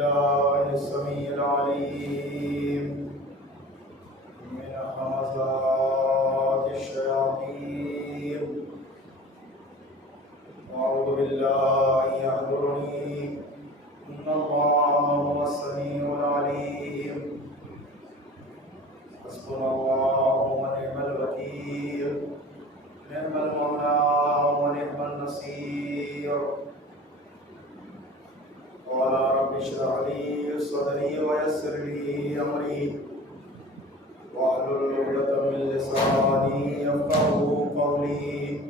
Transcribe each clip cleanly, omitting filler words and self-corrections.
بالله السميع العليم من همزات الشياطين وأعوذ بالله يحضرني إن الله هو السميع العليم حسبنا الله ونعم الوكيل نعم المولى ونعم النصير. قال رب اشرح لي صدري ويسر لي أمري واحلل عقدة من لساني يفقهوا قولي.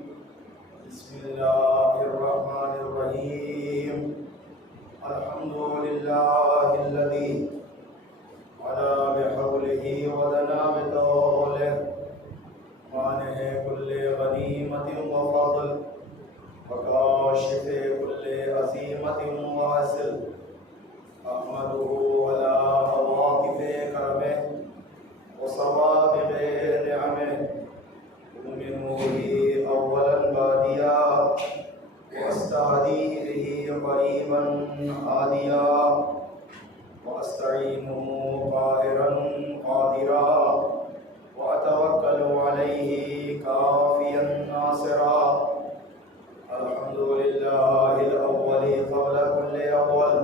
بسم الله الرحمن الرحيم. الحمد لله الذي علا بحوله ودنا بطوله مانع كل غنيمة وفضل وكاشف كل عزيمة وحسل. أحمده على مواقف كرمه وصوابغ نعمه أؤمن به أولا باديا وأستهديه به قريبا هاديا وأستعينه قاهرا قادرا وأتوكل عليه كافيا ناصرا. الحمد لله الأول قبل كل أول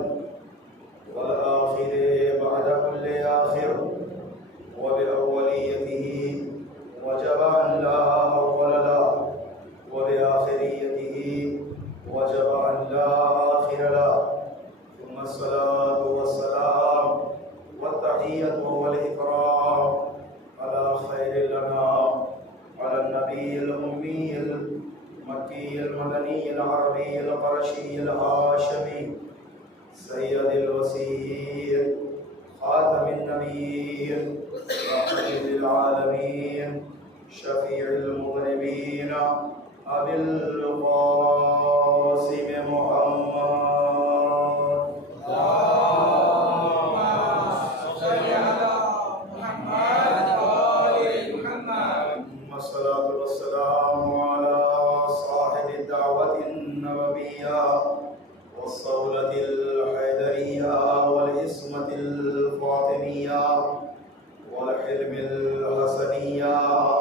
والآخر بعد كل آخر وبأوليته وجب أن لا أول له وبآخريته وجب أن لا آخر له. ثم الصلاة والسلام والتحية والإكرام على خير الأنام على النبي الأمي المكي المدني العربي القرشي الهاشمي سيد الوصيين خاتم النبيين رحمة للعالمين شفيع المذنبين أبي القاسم محمد. اللهم صل على محمد وآل محمد. ثم الصلاة والسلام على صاحب الدعوة النبوية والصولة الحيدرية والعصمة الفاطمية والحلم الحسنية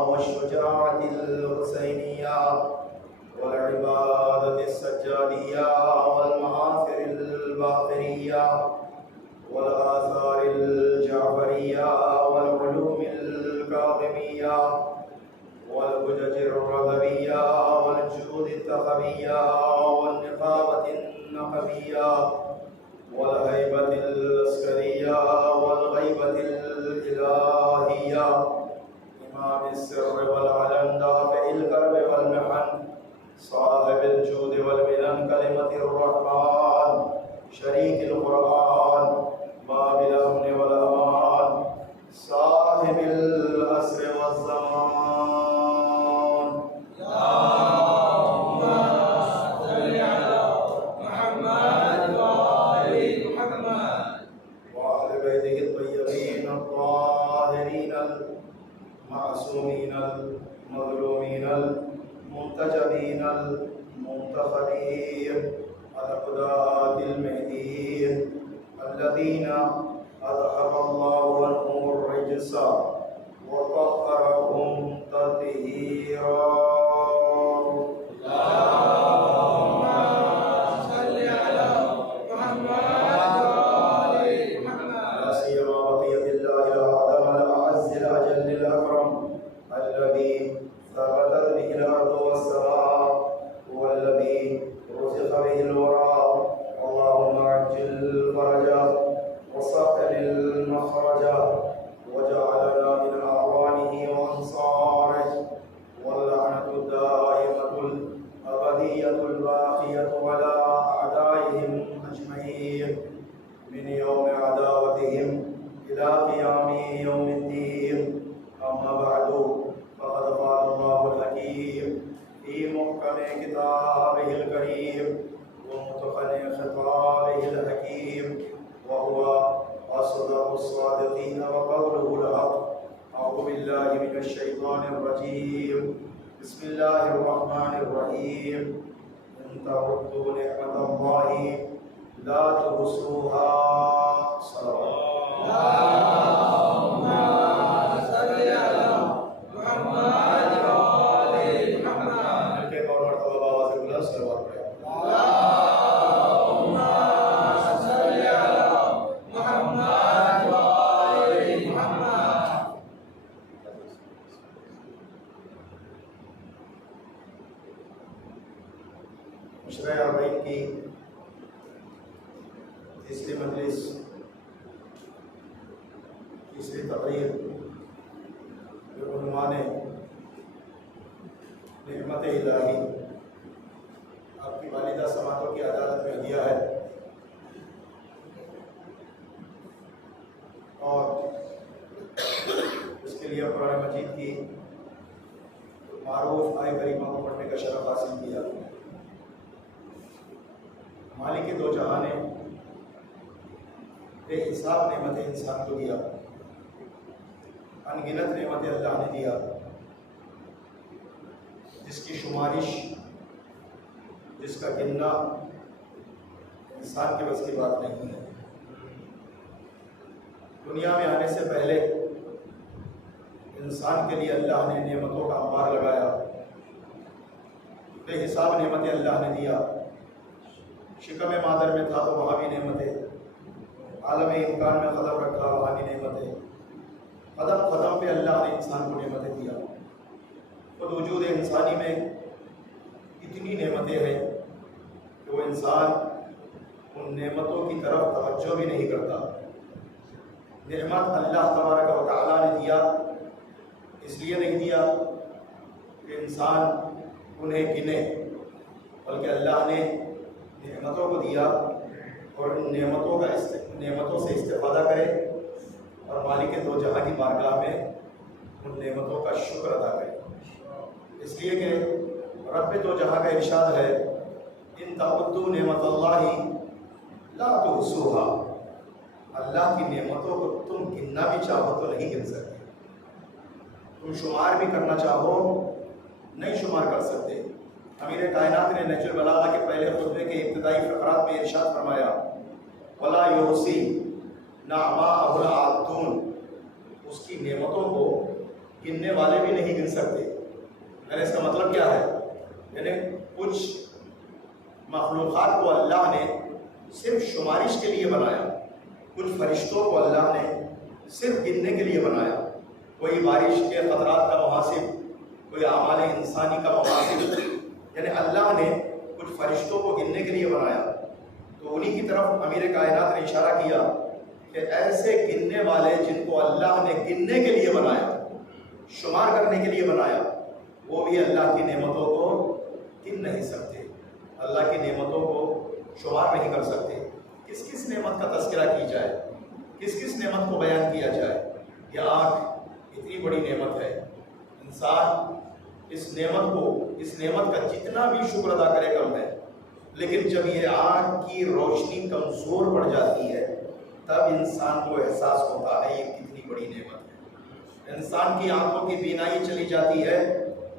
والشجاعة الحسينية والعبادة السجادية والمآثر الباقرية والآثار الجعفرية والعلوم الكاظمية والحجج الرغبية والجود التخبية والنقابة النقبية والهيبة العسكرية والغيبة الإلهية إمام السر والعلن دافع الكرب والمحن صاحب الجود والمنن كلمة الرحمن شريك القرآن باب الأمن والأمان صاحب الأسر والزمان. اللهم صل على محمد وآل محمد وأهل بيته الطيبين الطاهرين المعصومين المظلومين المنتجبين المنتخبين الهداة المهديين الذين أذهب الله عنهم الرجس وطهرهم تطهيرا. اللهم صل على محمد وآل محمد. لا سيما بقية الله الأعظم الأعز الأجل الأكرم الذي ثبتت به الأرض والسماء والذي رزق به الورى. اللهم عجل فرجه وسهل المخرج وجعلنا من أعوانه وأنصاره. واللعنة الدائمة الأبدية الباقية على أعدائهم أجمعين من يوم عداوتهم إلى قيام يوم الدين. أما بعد فقد قال الله الحكيم في محكم كتابه الكريم ومتقن خطابه الحكيم وهو أصدق الصادقين وقوله الحق. أعوذ بالله من الشيطان الرجيم. بسم الله الرحمن الرحيم. إن تعدوا نعمة الله لا تحصوها صلوات اللهم صل على محمد وآل محمد مل کے ایک اور مرتبہ بآواز بلند صلوات پڑھیں اللهم صل على محمد وآل محمد مشرع اربعین کی تیسری مجلس تیسری تقریر عنوان نعمت الہی آپ کی والدہ سماعتوں کی عدالت میں ہدیہ ہے، اور اس کے لیے قرآن مجید کی معروف آیہ کریمہ کو پڑھنے کا شرف حاصل کیا۔ مالک دو جہاں نے بے حساب نعمت انسان کو دیا، انگنت نعمت اللہ نے دیا، جس کی شمارش، جس کا گننا انسان کے بس کی بات نہیں ہے۔ دنیا میں آنے سے پہلے انسان کے لیے اللہ نے نعمتوں کا انبار لگایا، بے حساب نعمتیں اللہ نے دیا۔ شکم مادر میں تھا تو وہاں بھی نعمتیں، عالم امکان میں قدم رکھا وہاں بھی نعمتیں، قدم قدم پہ اللہ نے انسان کو نعمتیں دیا۔ خود وجود انسانی میں اتنی نعمتیں ہیں کہ وہ انسان ان نعمتوں کی طرف توجہ بھی نہیں کرتا۔ نعمت اللہ تبارک و تعالیٰ نے دیا، اس لیے نہیں دیا کہ انسان انہیں گنے، بلکہ اللہ نے نعمتوں کو دیا اور ان نعمتوں سے استفادہ کرے اور مالک دو جہاں کی بارگاہ میں ان نعمتوں کا شکر ادا کرے۔ اس لیے کہ رب دو جہاں کا ارشاد ہے، ان تعدوا نعمت اللہ لا تحصوها، اللہ کی نعمتوں کو تم گننا بھی چاہو تو نہیں گن سکتے، تم شمار بھی کرنا چاہو نہیں شمار کر سکتے۔ امیر کائنات نے نہج البلاغہ کے پہلے خطبے کے ابتدائی فقرات میں ارشاد فرمایا، وَلَا يُحْصِي نَعْمَاءَهُ الْعَادُّونَ، اس کی نعمتوں کو گننے والے بھی نہیں گن سکتے۔ یعنی اس کا مطلب کیا ہے؟ یعنی کچھ مخلوقات کو اللہ نے صرف شمارش کے لیے بنایا، کچھ فرشتوں کو اللہ نے صرف گننے کے لیے بنایا۔ کوئی بارش کے خطرات کا محاسب، کوئی اعمال انسانی کا محاسب، یعنی اللہ نے کچھ فرشتوں کو گننے کے لیے بنایا۔ تو انہی کی طرف امیر کائنات نے اشارہ کیا کہ ایسے گننے والے جن کو اللہ نے گننے کے لیے بنایا، شمار کرنے کے لیے بنایا، وہ بھی اللہ کی نعمتوں کو گن نہیں سکتے، اللہ کی نعمتوں کو شمار نہیں کر سکتے۔ کس کس نعمت کا تذکرہ کی جائے، کس کس نعمت کو بیان کیا جائے؟ یہ آنکھ اتنی بڑی نعمت ہے، انسان اس نعمت کا جتنا بھی شکر ادا کرے کم ہے، لیکن جب یہ آنکھ کی روشنی کمزور پڑ جاتی ہے تب انسان کو احساس ہوتا ہے یہ کتنی بڑی نعمت ہے۔ انسان کی آنکھوں کی بینائی چلی جاتی ہے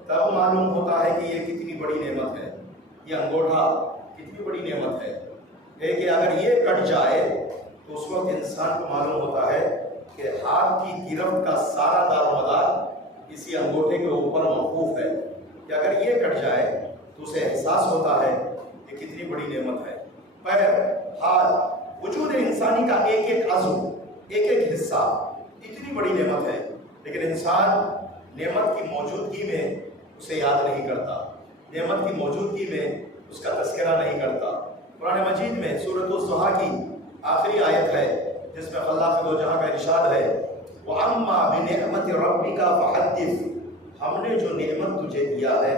تب معلوم ہوتا ہے کہ یہ کتنی بڑی نعمت ہے، یہ انگوٹھا کتنی بڑی نعمت ہے کہ اگر یہ کٹ جائے تو اس وقت انسان کو معلوم ہوتا ہے کہ ہاتھ کی گرفت کا سارا دار و مدار اسی انگوٹھے کے اوپر موقوف ہے، کہ اگر یہ کٹ جائے تو اسے احساس ہوتا ہے کہ کتنی بڑی نعمت ہے۔ پیر، ہاتھ، وجود انسانی کا ایک ایک عضو، ایک ایک حصہ اتنی بڑی نعمت ہے، لیکن انسان نعمت کی موجودگی میں اسے یاد نہیں کرتا، نعمت کی موجودگی میں اس کا تذکرہ نہیں کرتا۔ قرآن مجید میں سورۃ الضحیٰ کی آخری آیت ہے جس میں اللہ کے دو جہاں کا ارشاد ہے، وَأَمَّا بِنِعْمَةِ رَبِّكَ فَحَدِّثْ، ہم نے جو نعمت تجھے دیا ہے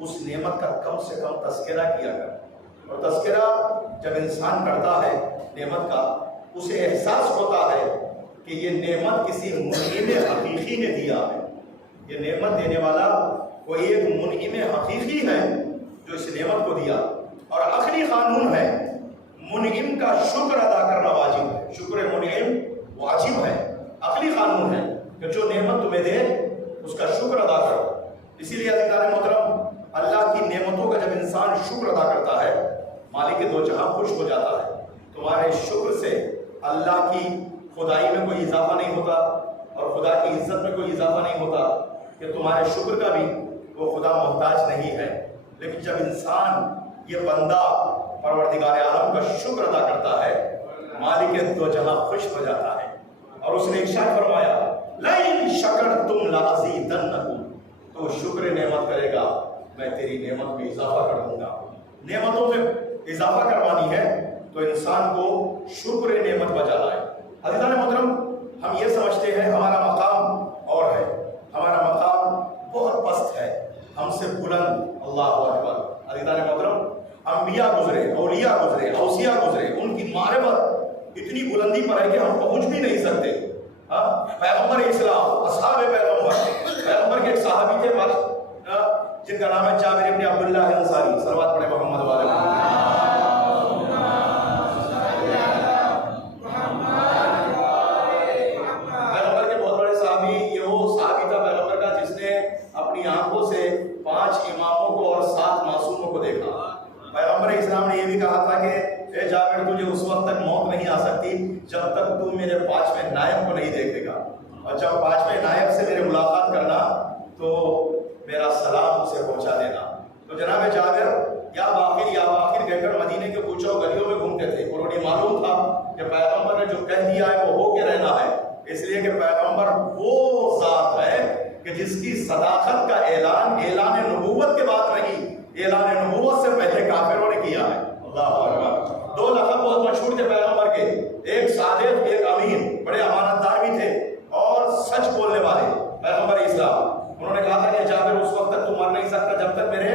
اس نعمت کا کم سے کم تذکرہ کیا کر۔ اور تذکرہ جب انسان کرتا ہے نعمت کا، اسے احساس ہوتا ہے کہ یہ نعمت کسی منعم حقیقی نے دیا ہے، یہ نعمت دینے والا کوئی ایک منعم حقیقی ہے جو اس نعمت کو دیا۔ اور عقلی قانون ہے، منعم کا شکر ادا کرنا واجب ہے، شکر منعم واجب ہے، عقلی قانون ہے کہ جو نعمت تمہیں دے اس کا شکر ادا کرو۔ اسی لیے عزیزان محترم، اللہ کی نعمتوں کا جب انسان شکر ادا کرتا ہے، مالک دو جہاں خوش ہو جاتا ہے۔ تمہارے شکر سے اللہ کی خدائی میں کوئی اضافہ نہیں ہوتا اور خدا کی عزت میں کوئی اضافہ نہیں ہوتا کہ تمہارے شکر کا بھی وہ خدا محتاج نہیں ہے. لیکن جب انسان یہ بندہ پروردگار عالم کا شکر ادا کرتا ہے مالک دو جہاں خوش ہو جاتا ہے. اور اس نے ارشاد فرمایا لئن شکرتم لازیدنکم، تو شکر نعمت کرے گا میں تیری نعمت میں اضافہ کر دوں گا. نعمتوں میں اضافہ کروانی ہے تو انسان کو شکر نعمت بجا لائے. عزیزان محترم، ہم یہ سمجھتے ہیں ہمارا مقام اور ہے، ہمارا مقام بہت پست ہے، ہم سے بلند اللہ اکبر. عزیزان محترم، انبیاء گزرے، اولیاء گزرے، اوصیاء گزرے، ان کی معرفت اتنی بلندی پر ہے کہ ہم پہنچ بھی نہیں سکتے. پیغمبر اسلام، اصحاب پیغمبر کے ایک صحابی تھے جن کا نام ہے جابر ابن عبداللہ انصاری. صلوات پڑھے محمد والے پیغمبر کے بہت بڑے صحابی. یہ وہ صحابی تھا پیغمبر کا جس نے اپنی آنکھوں سے 5 اماموں کو اور 7 معصوموں کو دیکھا. پیغمبر اسلام نے یہ بھی کہا تھا کہ اے جابر تجھے اس وقت تک موت نہیں آ سکتی جب تک تو میرے 5ویں نائب کو نہیں دیکھے گا، اور جب 5ویں نائب سے میرے ملاقات کرنا تو میرا سلام اسے پہنچا دینا. تو جناب جابر یا باخر کہہ کر مدینے کے کوچوں گلیوں میں گھومتے تھے. اور انہیں معلوم تھا کہ پیغمبر نے جو کہہ دیا ہے وہ ہو کے رہنا ہے، اس لیے کہ پیغمبر وہ ذات ہے کہ جس کی صداقت کا اعلان نبوت کے بعد نہیں، اعلان نبوت سے پہلے کافروں نے کیا ہے. اللہ اکبر. 2 لقب بہت مشہور تھے پیغمبر کے، ایک صادق، ایک امین. بڑے امانت دار بھی تھے اور سچ بولنے والے پیغمبر اسلام. انہوں نے کہا تھا کہ جابر اس وقت تک تو مر نہیں سکتا جب تک میرے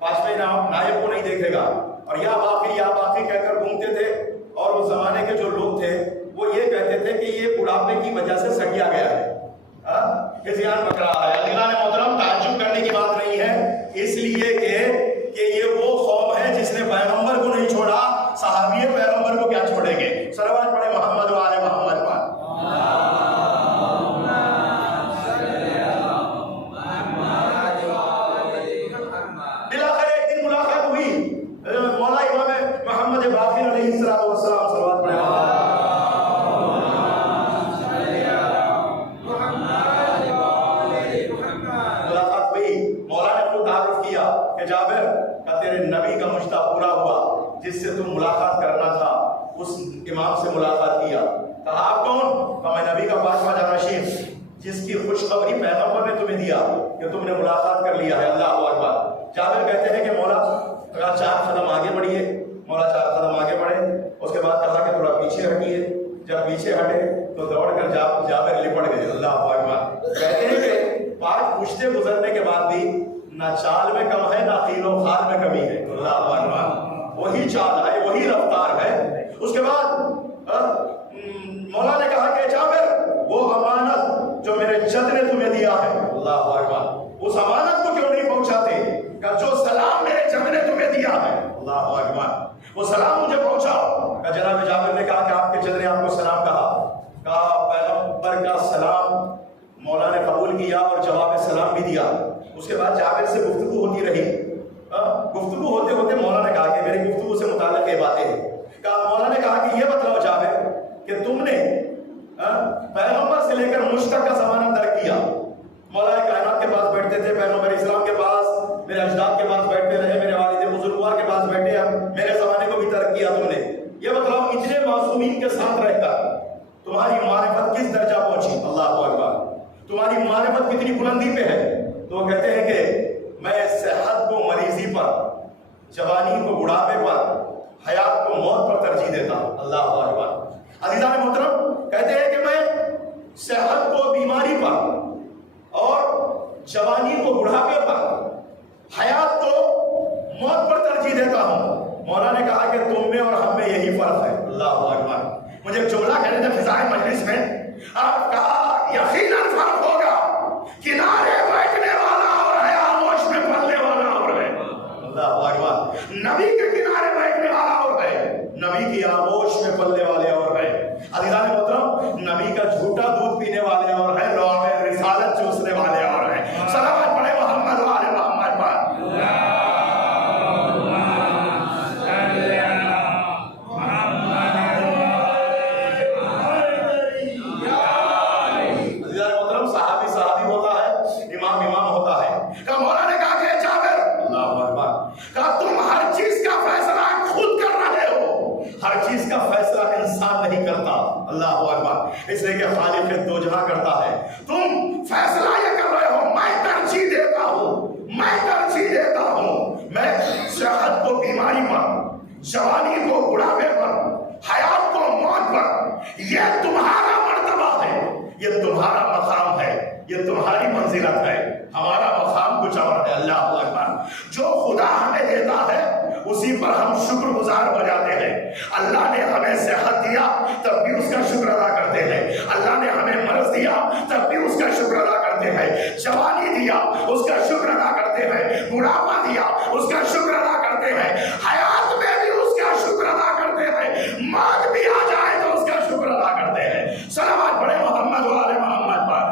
5ویں نائب کو نہیں دیکھے گا. اور یا باقی کہہ کر گھومتے تھے. اور اس زمانے کے جو لوگ تھے وہ یہ کہتے تھے کہ یہ بڑھاپے کی وجہ سے سٹیا گیا ہے، ہذیان پک رہا ہے. عزیزان محترم، تعجب کرنے کی بات نہیں ہے، اس لیے کہ یہ وہ قوم ہے جس نے پیغمبر کو نہیں چھوڑا، صحابی پیغمبر کو کیا چھوڑیں گے. صلوات پڑھے محمد و آل محمد پر. بلاخر ایک دن ملاقات ہوئی مولا امام محمد باقر علیہ السلام. صلوات پڑھے ملاقات ہوئی. مولا نے خود تعارف کیا کہ جابر کا تیرے نبی کا مشتاق پورا ہوا جس سے تم ملاقات کرنا تھا، اس امام سے ملاقات کیا. کہا آپ کون؟ کہا میں نبی کا 5واں جانشین جس کی خوشخبری پیغمبر نے تمہیں دیا کہ تم نے ملاقات کر لیا ہے. اللہ اکبر. جابر کہتے ہیں کہ مولا 4 قدم آگے بڑھیے. مولا 4 قدم آگے بڑھے. اس کے بعد کہا کہ تھوڑا پیچھے ہٹیے. جب پیچھے ہٹے تو دوڑ کر جابر لپٹ گئے. اللہ اکبر. کہتے ہیں کہ 5 پشتے گزرنے کے بعد بھی نہ چال میں کم ہے نہ خیل و خال میں کمی ہے. اللہ اکبر. وہی چال ہے، وہی رفتار ہے. اس کے بعد مولا نے کہا کہ جابر وہ امانت جو میرے جد نے تمہیں دیا ہے، اللہ اکبر، اس امانت کو کیوں نہیں پہنچاتے؟ کہ جو سلام میرے جد نے تمہیں دیا ہے، اللہ اکبر، وہ سلام مجھے پہنچاؤ. کہ جناب جابر نے کہا کہ آپ کے جد نے آپ کو سلام کہا پیغمبر کا سلام مولا نے قبول کیا اور جواب سلام بھی دیا. اس کے بعد جابر سے گفتگو ہوتی رہی. گفتگو ہوتے ہوتے مولا نے کہا کہ میری گفتگو سے متعلق یہ باتیں ہیں. مولا نے کہا کہ یہ بتلاؤ جابر کہ تم نے پیغمبر سے لے کر مجھ تک کا زمانہ ترک کیا. مولا کائنات کے پاس بیٹھتے تھے، پیغمبر اسلام کے پاس، میرے اجداد کے پاس بیٹھتے رہے، میرے والد بزرگوار کے پاس بیٹھے، میرے زمانے کو بھی ترک کیا تم نے. یہ بتلاؤ اتنے معصومین کے ساتھ رہ کر تمہاری معرفت کس درجہ پہنچی. اللہ اکبر. تمہاری معرفت کتنی بلندی پہ ہے. تو وہ کہتے ہیں کہ میں صحت کو مریضی پر، جوانی کو بڑھاپے پر، حیات کو موت پر ترجیح دیتا ہوں. اللہ اکبر. عزیزان محترم، کہتے ہیں کہ میں صحت کو بیماری پر اور جوانی کو بڑھاپے پر، حیات کو موت پر ترجیح دیتا ہوں. مولا نے کہا کہ تم میں اور ہم میں یہی فرق ہے. اللہ اکبر. مجھے ایک جملہ کہنے تھے فضائے مجلس میں، آپ کہا یقیناً فرق ہوگا کنارے بیٹھنے والا اور خاموش میں پڑھنے والا اور ہے. اللہ اکبر. نبی کے کنارے بیٹھنے والا اور ہے، نبی کی آغوش میں پلنے والے اور ہے. عزیزان محترم، نبی کا جھوٹا دودھ پینے والے اور ہے، لوح رسالت چوسنے والے اور ہیں. صلوات پڑھے محمد و آل محمد پر. اللهم صل على محمد کہا مولا نے کہا کہ جابر، اللہ اکبر، کہا تم ہر چیز کا فیصلہ خود کر رہے ہو، ہر چیز کا فیصلہ انسان نہیں کرتا، اللہ اکبر، اس لیے کہ خالق دو جہاں کرتا ہے، تم فیصلہ یہ کر رہے ہو میں ترجیح دیتا ہوں، میں ترجیح دیتا ہوں، میں صحت کو بیماری پر، جوانی کو بڑھاپے پر، حیات کو موت پر، یہ تمہارا مرتبہ ہے، یہ تمہارا مقام ہے، یہ تمہاری منزلت ہے، ہمارا مقام کچھ اور ہے، اللہ اکبر۔ جو خدا ہمیں دیتا ہے اسی پر ہم شکر گزار ہو جاتے ہیں، اللہ نے ہمیں صحت دیا تب بھی اس کا شکر ادا کرتے ہیں، اللہ نے ہمیں مرض دیا تب بھی اس کا شکر ادا کرتے ہیں، جوانی دیا اس کا شکر ادا کرتے ہیں، بڑھاپا دیا اس کا شکر ادا کرتے ہیں، حیات میں بھی اس کا شکر ادا کرتے ہیں، موت بھی آ جائے تو اس کا شکر ادا کرتے ہیں۔ صلوات پڑھے محمد و آل محمد پر۔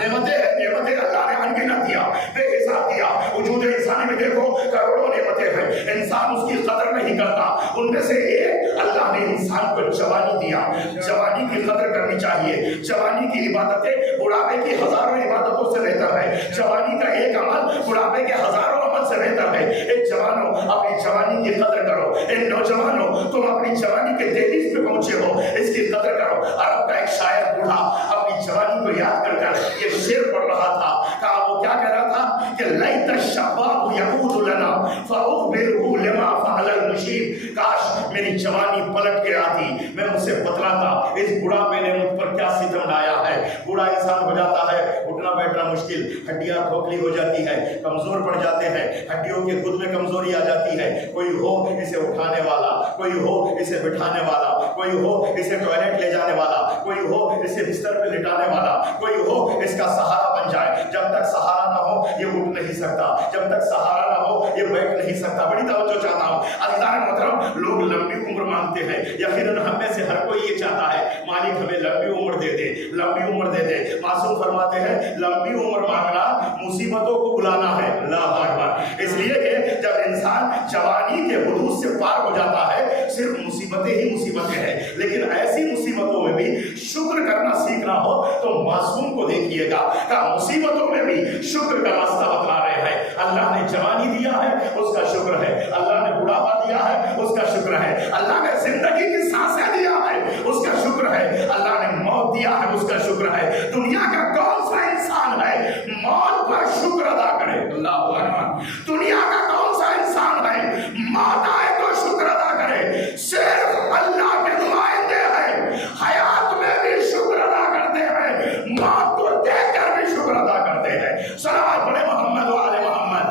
نعمتیں اللہ نے انگنت دیا، بے حساب دیا، وجود انسانی میں دیکھو کروڑوں نعمتیں ہیں، انسان اس کی قدر نہیں کرتا، ان میں سے ایک اللہ نے انسان کو جوانی دیا، جوانی کی قدر کرنی چاہیے، جوانی کی عبادتیں بڑھاپے کی ہزاروں عبادتوں سے بہتر ہے، جوانی کا ایک عمل بڑھاپے کے ہزاروں عمل سے بہتر ہے۔ اے جوانوں اپنی جوانی کی قدر کرو، اے نوجوانوں تم اپنی جوانی کے دہلیز پہ پہنچے ہو، اس کی قدر کرو۔ عرب کا ایک شاعر بوڑھا اپنی جوانی کو یاد کر کر یہ شعر پڑھ رہا تھا، کہا وہ کیا کہہ رہا تھا کہ لیت الشباب یعود لنا فاخبره لما فعل المشیب، کاش میری جوانی پلٹ کے آتی، میں ان سے بتلاتا اس بڑھاپے نے مجھ پر کیا ستم ڈایا ہے۔ بوڑھا انسان ہو جاتا ہے، اٹھنا بیٹھنا مشکل، ہڈیاں کھوکھلی ہو جاتی ہے، کمزور پڑ جاتے ہیں، ہڈیوں کے گد میں کمزوری آ جاتی ہے، کوئی ہو اسے اٹھانے والا، کوئی ہو اسے بٹھانے والا، کوئی ہو اسے ٹوائلٹ لے جانے والا، کوئی ہو اسے بستر پہ لٹانے والا، کوئی ہو اس کا سہارا بن جائے۔ جب تک سہارا نہ ہو یہ اٹھ نہیں سکتا، جب تک سہارا نہ ہو یہ بیٹھ نہیں سکتا۔ بڑی توجہ چاہتا ہوں عزیزان محترم، لوگ لمبی عمر مانگتے ہیں، یقیناً ہم میں سے ہر کوئی یہ چاہتا ہے مالک ہمیں لمبی عمر دے دے، لمبی عمر دے دے۔ معصوم فرماتے ہیں لمبی عمر مانگنا مصیبتوں کو بلانا ہے، اللہ اکبر، اس لیے کہ جب انسان جوانی کے حدود سے پار ہو جاتا ہے صرف مصیبتیں ہی مصیبتیں ہیں، لیکن ایسی مصیبتوں میں بھی شکر کرنا سیکھنا ہو تو معصوم کو دیکھیے گا کہ مصیبتوں میں بھی شکر کا راستہ بتلا رہے ہیں۔ اللہ نے جوانی دیا ہے اس کا شکر ہے، اللہ نے بڑھاپا دیا ہے اس کا شکر ہے، اللہ نے زندگی کی سانسیں دیا ہے اس کا شکر ہے، اللہ نے موت دیا ہے اس کا شکر ہے۔ دنیا کا کون سا انسان ہے موت پر شکر ادا کرے؟ اللہ اکبر، دنیا کا کون سا انسان ہے موت آئے تو شکر ادا کرے؟ صرف اللہ کے نمائندے ہیں، حیات میں بھی شکر ادا کرتے ہیں، موت کو دیکھ کر بھی شکر ادا کرتے ہیں۔ صلوات پڑھے محمد و آل محمد۔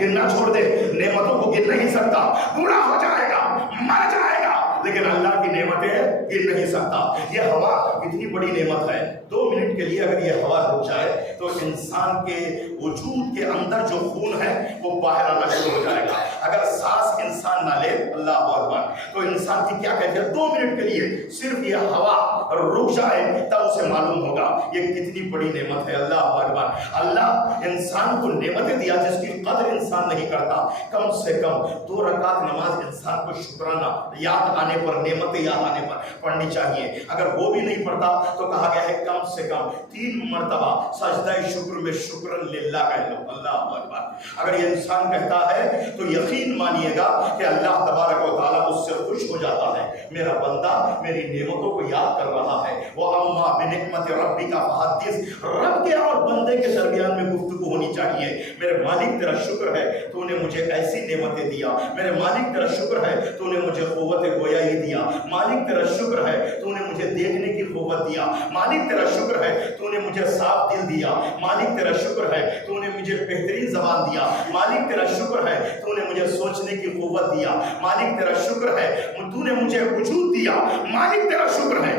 گرنا چھوڑ دے، نعمتوں کو گر نہیں سکتا، بوڑھا ہو جائے گا، مر جائے گا، لیکن اللہ کی نعمتیں گر نہیں سکتا۔ یہ ہوا اتنی بڑی نعمت ہے، 2 منٹ کے لیے اگر یہ ہوا رک جائے تو انسان کے وجود کے اندر جو خون ہے وہ باہر آنا شروع ہو جائے گا۔ اگر سانس انسان نہ لے، اللہ اکبر، تو انسان کی کیا کیفیت؟ 2 منٹ کے لیے صرف یہ ہوا رک جائے تب اسے معلوم ہوگا یہ کتنی بڑی نعمت ہے۔ اللہ اکبر، اللہ انسان کو نعمتیں دیا جس کی قدر انسان نہیں کرتا۔ کم سے کم 2 رکعت نماز انسان کو شکرانہ یاد آنے پر، نعمتیں یاد آنے پر پڑھنی چاہیے۔ اگر وہ بھی نہیں پڑھتا تو کہا گیا ہے کم سے کم 3 مرتبہ سجدہ شکر میں شکرن للہ کہہ لو، اللہ اکبر۔ اگر یہ انسان کہتا ہے تو یقین مانیے گا کہ اللہ تبارک و تعالیٰ اس سے خوش ہو جاتا ہے، میرا بندہ میری نعمتوں کو یاد کر رہا ہے۔ وَأَمَّا بِنِعْمَةِ رَبِّكَ فَحَدِّثْ، رب کے اور بندے کے درمیان میں گفتگو ہونی چاہیے۔ میرے مالک تیرا شکر ہے تو نے مجھے ایسی نعمتیں دیا، میرے مالک تیرا شکر ہے تو نے مجھے قوت گویائی دیا، مالک تیرا شکر ہے تو نے مجھے دیکھنے کی قوت دیا، مالک تیرا شکر ہے تو نے مجھے صاف دل دیا، مالک تیرا شکر ہے تو نے مجھے بہترین زبان دیا، مالک تیرا شکر ہے تو نے مجھے سوچنے کی قوت دیا، مالک تیرا شکر ہے تو نے مجھے وجود دیا، مالک تیرا شکر ہے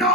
9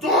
2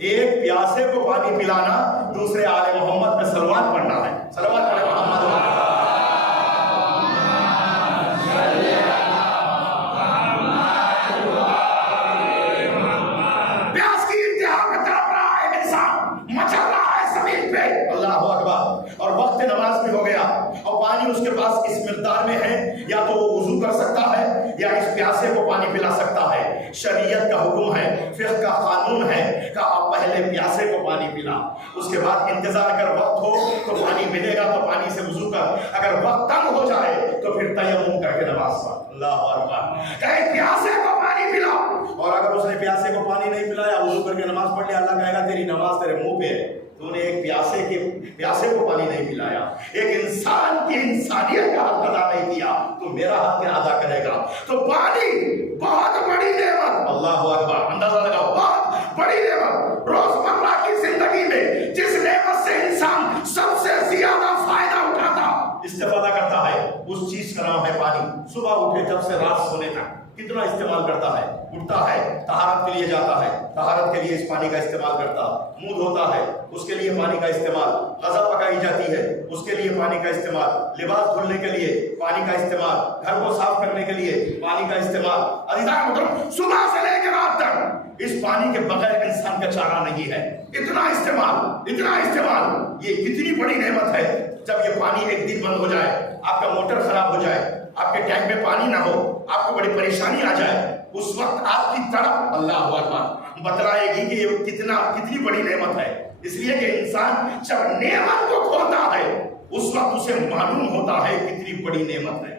ایک پیاسے کو پانی پلانا دوسرے آل محمد پہ صلوات پڑھنا ہے. صلوات پڑھے محمد. پیاس کی انتہا پہ تڑپ رہا ہے انسان, مچل رہا ہے زمین پہ. اللہ اکبر. اور وقت نماز بھی ہو گیا اور پانی اس کے پاس اس مقدار میں ہے, یا تو وہ وضو کر سکتا ہے یا اس پیاسے کو پانی پلا سکتا ہے. شریعت کا حکم ہے, فقہ کا قانون ہے کہ آپ پہلے پیاسے کو پانی پلا, اس کے بعد انتظار اگر وقت ہو تو پانی ملے گا تو پانی سے وضو کر, اگر وقت تنگ ہو جائے تو پھر تیمم کر کے نماز پڑھ. اللہ اکبر. کہیں پیاسے کو پانی پلا, اور اگر اس نے پیاسے کو پانی نہیں پلایا, وضو کر کے نماز پڑھ لیا, اللہ کہے گا تیری نماز تیرے منہ پہ ہے, تو نے ایک پیاسے کو پانی نہیں پلایا. ایک انسان کی انسانیت کا حق ادا نہیں کیا تو میرا حق کیا ادا کرے گا. تو پانی بہت بڑی نعمت. اللہ اکبر. اندازہ لگاؤ, بہت بڑی نعمت. روزمرہ کی زندگی میں جس نعمت سے انسان سب سے زیادہ فائدہ اٹھاتا, استفادہ کرتا ہے, اس چیز کا نام ہے پانی. صبح اٹھے جب سے رات سونے تک کتنا استعمال کرتا ہے. اٹھتا ہے, طہارت کے لیے جاتا ہے, طہارت کے لیے اس پانی کا استعمال کرتا, منہ دھوتا ہے, اس کے لیے پانی کا استعمال, غذا پکائی جاتی ہے, اس کے لیے پانی کا استعمال, لباس دھلنے کے لیے پانی کا استعمال, گھر کو صاف کرنے کے لیے پانی کا استعمال. عزیزان محترم, صبح سے لے کے رات تک اس پانی کے بغیر انسان کا چارہ نہیں ہے. اتنا استعمال, اتنا استعمال, یہ کتنی بڑی نعمت ہے. جب یہ پانی ایک دن بند ہو جائے, آپ کا موٹر خراب ہو جائے, آپ کے ٹینک میں پانی نہ ہو, آپ کو بڑی پریشانی آ جائے, اس وقت آپ کی تڑپ اللہ اکبر بتلائے گی کہ یہ کتنی بڑی نعمت ہے. اس لیے کہ انسان جب نعمت کو کھوتا ہے اس وقت اسے معلوم ہوتا ہے کتنی بڑی نعمت ہے.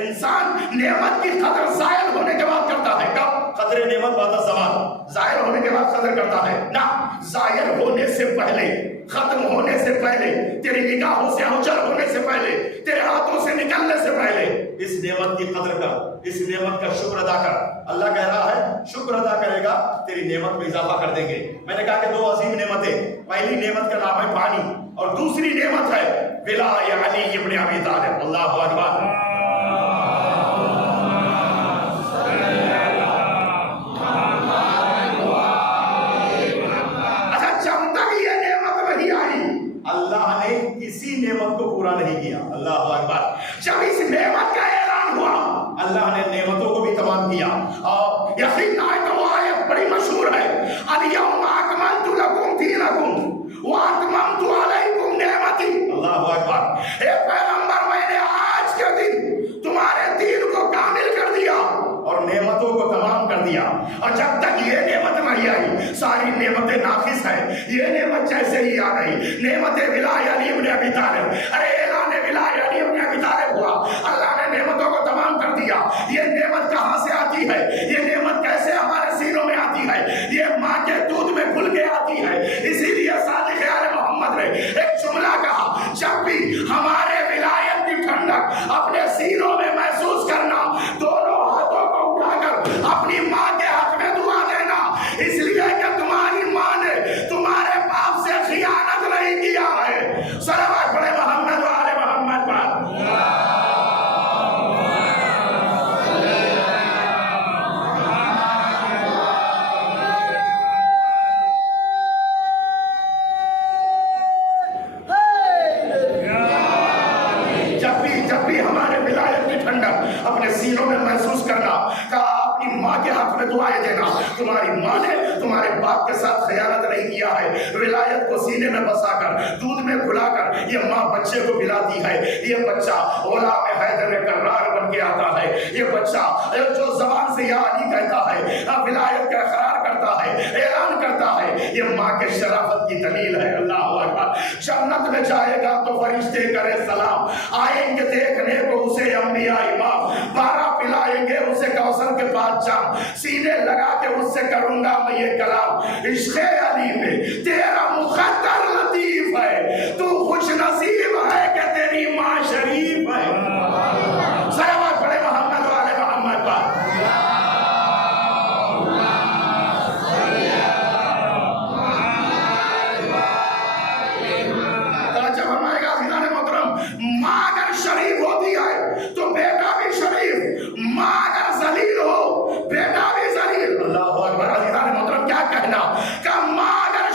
انسان نعمت کی قدر زائل ہونے کے بعد کرتا ہے. کب؟ قدر نعمت بعد الزوال. ظاہر ہونے کے بعد قدر کرتا ہے نہ, ظاہر ہونے سے پہلے, ختم ہونے سے پہلے, تیری نگاہوں سے اوجھل ہونے سے پہلے, تیرے ہاتھوں سے نکلنے سے پہلے اس نعمت کی قدر کر, اس نعمت کا شکر ادا کر. اللہ کہہ رہا ہے شکر ادا کرے گا تیری نعمت میں اضافہ کر دیں گے. میں نے کہا کہ دو عظیم نعمتیں, پہلی نعمت کا نام ہے پانی اور دوسری نعمت ہے ولایہ علی ابن ابی طالب. اللہ اکبر. کسی نعمت کو پورا نہیں کیا. اللہ اکبر. جب اس نعمت کا اعلان ہوا اللہ نے نعمتوں کو بھی تمام کیا. اور یقین ہے کہ وہ آیت بڑی مشہور ہے, الیوم اکملت لکم دینکم واتممت علیکم نعمتی. اللہ اکبر. اے پیغمبر, میں نے آج کے دن تمہارے دین کو کامل کر دیا اور نعمتوں کو تمام کر دیا. اور جب تک یہ نعمت نہیں آئی ساری نعمتیں ناقص ہیں. یہ نعمت جیسے ہی آ گئی, نعمت ولایہ علی ابن ابی طالب, ارے اعلان ولایہ علی ابن ابی طالب ہوا, اللہ نے نعمتوں کو تمام کر دیا. یہ نعمت کہاں سے آتی ہے, یہ نعمت کیسے ہمارے سینوں میں آتی ہے, یہ ماں کے دودھ میں گھل کے آتی ہے. اسی لیے صادق آل محمد نے ایک جملہ کہا, جب بھی ہمارے ولایت کی ٹھنڈک اپنے سینوں میں محسوس کرنا, دونوں ہاتھوں کو اٹھا کر اپنی ماں کے حق میں دعا دینا, اس لیے کہ تمہاری ماں نے تمہارے باپ سے خیانت نہیں کیا ہے. صلوات پڑھے محمد و آل محمد پر. جب بھی ہمارے ولایت کی ٹھنڈک اپنے سینوں میں محسوس کرنا, کہا اپنی ماں کے حق میں دعائیں دینا. تمہاری ماں نے تمہارے باپ کے ساتھ خیانت نہیں کیا ہے. ولایت کو سینے میں بسا کر, دودھ میں کھلا کر یہ ماں بچے کو پلاتی ہے. یہ بچہ غلام حیدر کرار بن کے آتا ہے. یہ بچہ جو زبان سے یا علی کہتا ہے, ولایت کا اقرار کرتا ہے, اعلان کرتا ہے, یہ ماں کے شرافت کی دلیل ہے. اللہ اکبر. جنت میں جائے گا تو فرشتے کرے سلام, آئیں گے دیکھنے کو اسے انبیاء امام, 12 پلائیں گے اسے کوثر کے بعد جام, سینے لگا کے اس سے کروں گا میں یہ کلام. عشق علی میں تیرا مقدر لطیف ہے, تو خوش نصیب ہے کہ تیری ماں شریف ہے. صلوات پڑھے محمد و آل محمد پر. جب ہمارے عزیزان محترم, ماں اگر شریف ہوتی ہے تو بیٹا بھی شریف, ماں اگر ذلیل ہو بیٹا بھی ذلیل. اللہ اکبر. عزیزان محترم, کیا کہنا کہ ماں اگر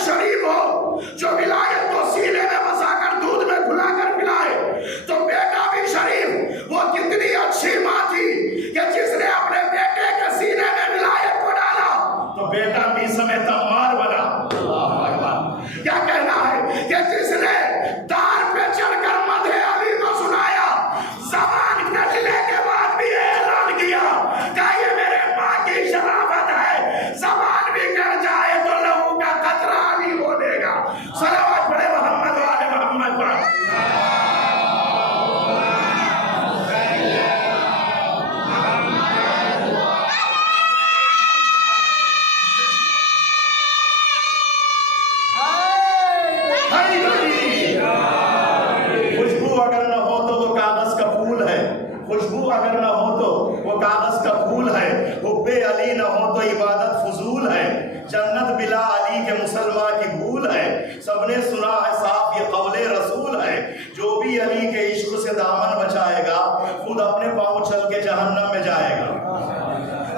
یہ قول رسول ہے، جو بھی علی کے عشق سے دامن بچائے گا خود اپنے پاؤں چل کے جہنم میں جائے گا۔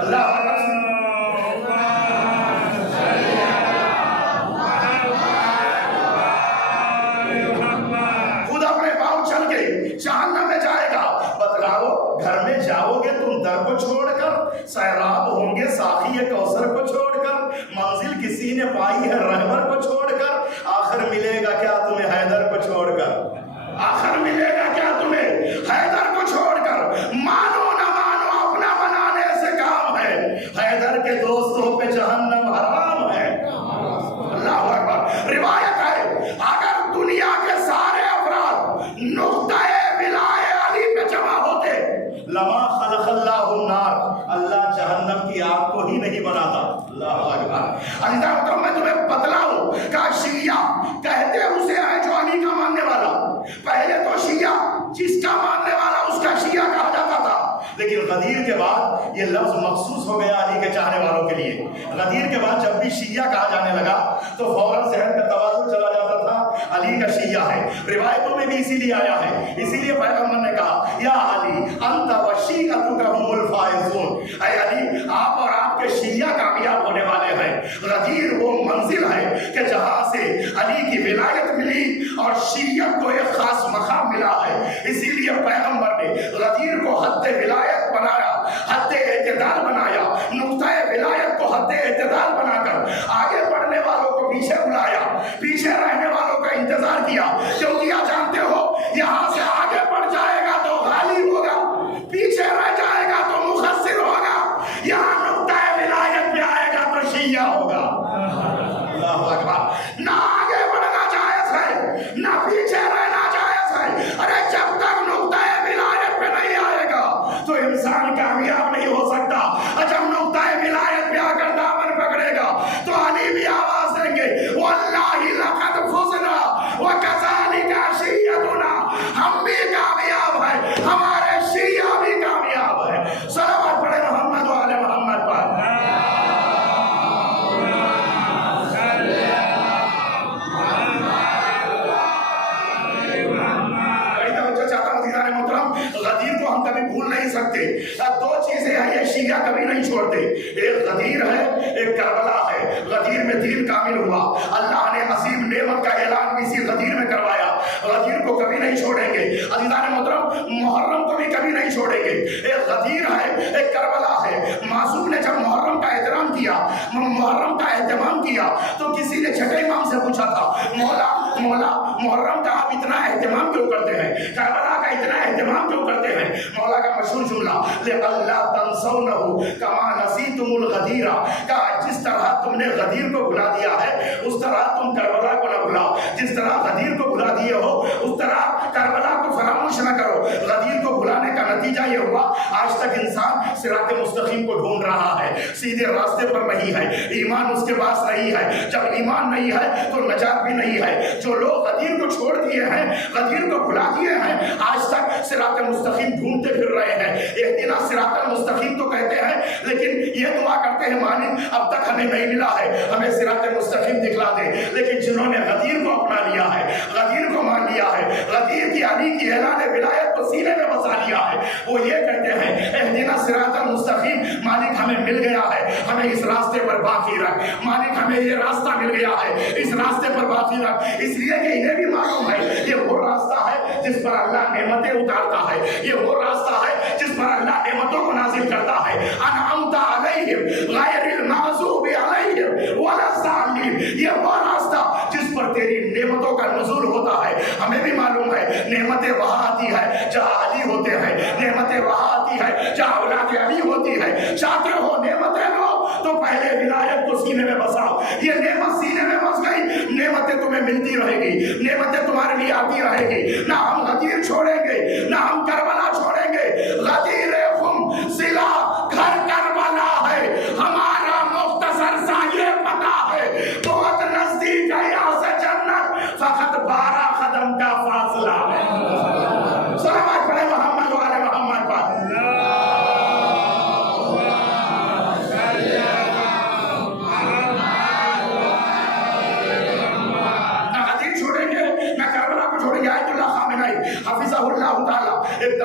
اللہ خود اپنے پاؤں چل کے جہنم میں جائے گا۔ بتلاؤ، گھر میں جاؤ گے تم در کو چھوڑ کر، سیراب ہوں گے ساقی کوثر کو چھوڑ کر، منزل کسی نے پائی ہے رہبر کو چھوڑ کر، آخر ملے گا کیا تمہیں حیدر کو چھوڑ کر؟ آخر ملے گا کیا تمہیں حیدر کو چھوڑ کر؟ مانو نہ مانو اپنا بنانے سے کام ہے، حیدر کے دوستوں پہ جہنم حرام ہے۔ اللہ اکبر۔ روایت ہے اگر دنیا کے سارے افراد نقطۂ ولائے علی پہ جمع ہوتے لما خلق اللہ النار، اللہ جہنم کی آگ کو ہی نہیں بناتا۔ اللہ اکبر۔ اللہ میں تمہیں بتلاؤں کہ شیعہ کہتے اسے ہے جو علی کا ماننے والا، پہلے تو شیعہ جس کا ماننے والا اس کا شیعہ کہا جاتا تھا، لیکن غدیر کے بعد یہ لفظ مخصوص ہو گیا علی کے چاہنے والوں کے لیے۔ غدیر کے بعد جب بھی شیعہ کہا جانے لگا تو فوراً ذہن کا توازن چلا جاتا تھا علی کا شیعہ ہے۔ روایتوں میں بھی اسی لیے آیا ہے، اسی لیے پیغمبر نے کہا یا علی انت و شیعتک هم الفائزون، اے علی آپ اور آپ کے شیعہ کامیاب ہونے والے ہیں۔ غدیر وہ منزل ہے کہ جہاں سے علی کی ولایت ملی اور شیعت کو ایک خاص مقام ملا ہے، اسی لیے پیغمبر نے غدیر کو حد ولایت بنایا، حد اعتدال بنایا، نقطۂ ولایت کو حد اعتدال بنا کر آگے بڑھنے والوں کو پیچھے بلایا، پیچھے رہنے والوں کا انتظار کیا، کیونکہ آپ جانتے ہو یہاں سے آگے بڑھ جائے گا تو غالب ہوگا، پیچھے رہ جائے گا تو مخسر ہوگا، یہاں نقطۂ ولایت پہ آئے گا تو شیعہ ہوگا۔ اللہ اکبر۔ نہ آگے بڑھنا جائز ہے نہ پیچھے رہنا جائز ہے۔ ارے جب تک نقطۂ ولایت پہ نہیں آئے گا تو انسان کامیاب نہیں ہو سکتا، اور جب نقطۂ ولایت پہ آ کر دامن پکڑے گا تو علی بھی آواز دیں گے واللہ لقد فزنا وکذالک شیعتنا، ہم بھی کامیاب ہیں، ہمارے شیعہ بھی کامیاب ہیں۔ صلوات پڑھے محمد و آل محمد پر۔ غدیر کو ہم کبھی بھول نہیں سکتے۔ دو چیزیں ہیں یہ شیعہ کبھی نہیں چھوڑتے، ایک غدیر ہے ایک کربلا ہے۔ غدیر میں دین کامل ہوا، اللہ نے عظیم نعمت کا اعلان اسی غدیر میں کروایا، غدیر کو کبھی نہیں چھوڑیں گے۔ عزیزان محترم محرم کو بھی کبھی نہیں چھوڑیں گے۔ ایک غدیر ہے ایک کربلا ہے۔ معصوم نے جب محرم کا احترام کیا، محرم کا اہتمام کیا تو کسی نے چھٹے امام سے پوچھا تھا مولا محرم کا آپ اتنا اہتمام کیوں کرتے ہیں، کربلا کا اتنا اہتمام کیوں کرتے ہیں؟ مولا کا مشہور جملہ لَأَلَّا تَنْسَوْنَهُ كَمَا نَسِيتُمُ الْغَدِيرَ، کہ جس طرح تم نے غدیر کو بھلا دیا ہے اس طرح تم کربلا کو نہ بھلاؤ، جس طرح غدیر کو بھلا دیے ہو اس طرح کربلا کو فراموش نہ کرو۔ غدیر کو بھلانے کا نتیجہ یہ ہوا آج تک انسان صراط مستقیم کو ڈھونڈ رہا ہے، سیدھے راستے پر نہیں ہے، ایمان اس کے پاس نہیں ہے۔ جب ایمان نہیں ہے تو نجات بھی نہیں ہے۔ جو لوگ غدیر کو چھوڑ دیے ہیں، غدیر کو بھلا دیے ہیں، آج تک صراط مستقیم ڈھونڈتے پھر رہے ہیں۔ اہدنا صراط المستقیم تو کہتے ہیں لیکن یہ دعا کرتے ہیں مالک اب تک ہمیں نہیں ملا ہے، ہمیں صراط مستقیم دکھلا دے۔ لیکن جنہوں نے غدیر کو اپنا لیا ہے، غدیر کو مان لیا ہے، غدیر کی علی کی اعلان ولایت کو سینے میں بسا لیا ہے، وہ یہ کہتے ہیں اہدنا صراط المستقیم، مالک ہمیں مل گیا ہے، ہمیں اس راستے پر باقی رکھ، مالک ہمیں یہ راستہ مل گیا ہے، اس راستے پر باقی رکھ۔ اس لیے کہ انہیں بھی معلوم ہے یہ وہ راستہ ہے جس پر اللہ نعمتیں اتارتا ہے، یہ وہ راستہ ہے جس پر اللہ نعمتوں کو نازل کرتا ہے۔ انعمت علیہم غیر المغضوب علیہم ولا الضالین، یہ وہ راستہ جس پر تیری نعمتوں کا نزول ہوتا ہے۔ ہمیں بھی معلوم ہے نعمتیں وہاں آتی ہے جہاں علی ہوتے ہیں، نعمتیں وہاں آتی ہے جہاں اولاد علی ہوتی ہے۔ چاہتے ہو نعمتیں لو تو پہلے ولایت کو سینے میں بساؤ۔ یہ نعمت سینے میں بس گئی، نعمتیں تمہیں ملتی رہے گی، نعمتیں تمہارے لیے آتی رہے گی۔ نہ ہم غدیر چھوڑیں گے نہ ہم کربلا چھوڑیں گے۔ غدیر خم ضلع گھر کربلا ہے، ہمارا مختصر سا یہ پتہ ہے، بہت نزدیک ہے یہاں سے جنت، فقط 12 قدم کا فاصلہ ہے۔ صلوات پڑھے محمد و آل محمد پر۔ نہ غدیر چھوڑیں گے نہ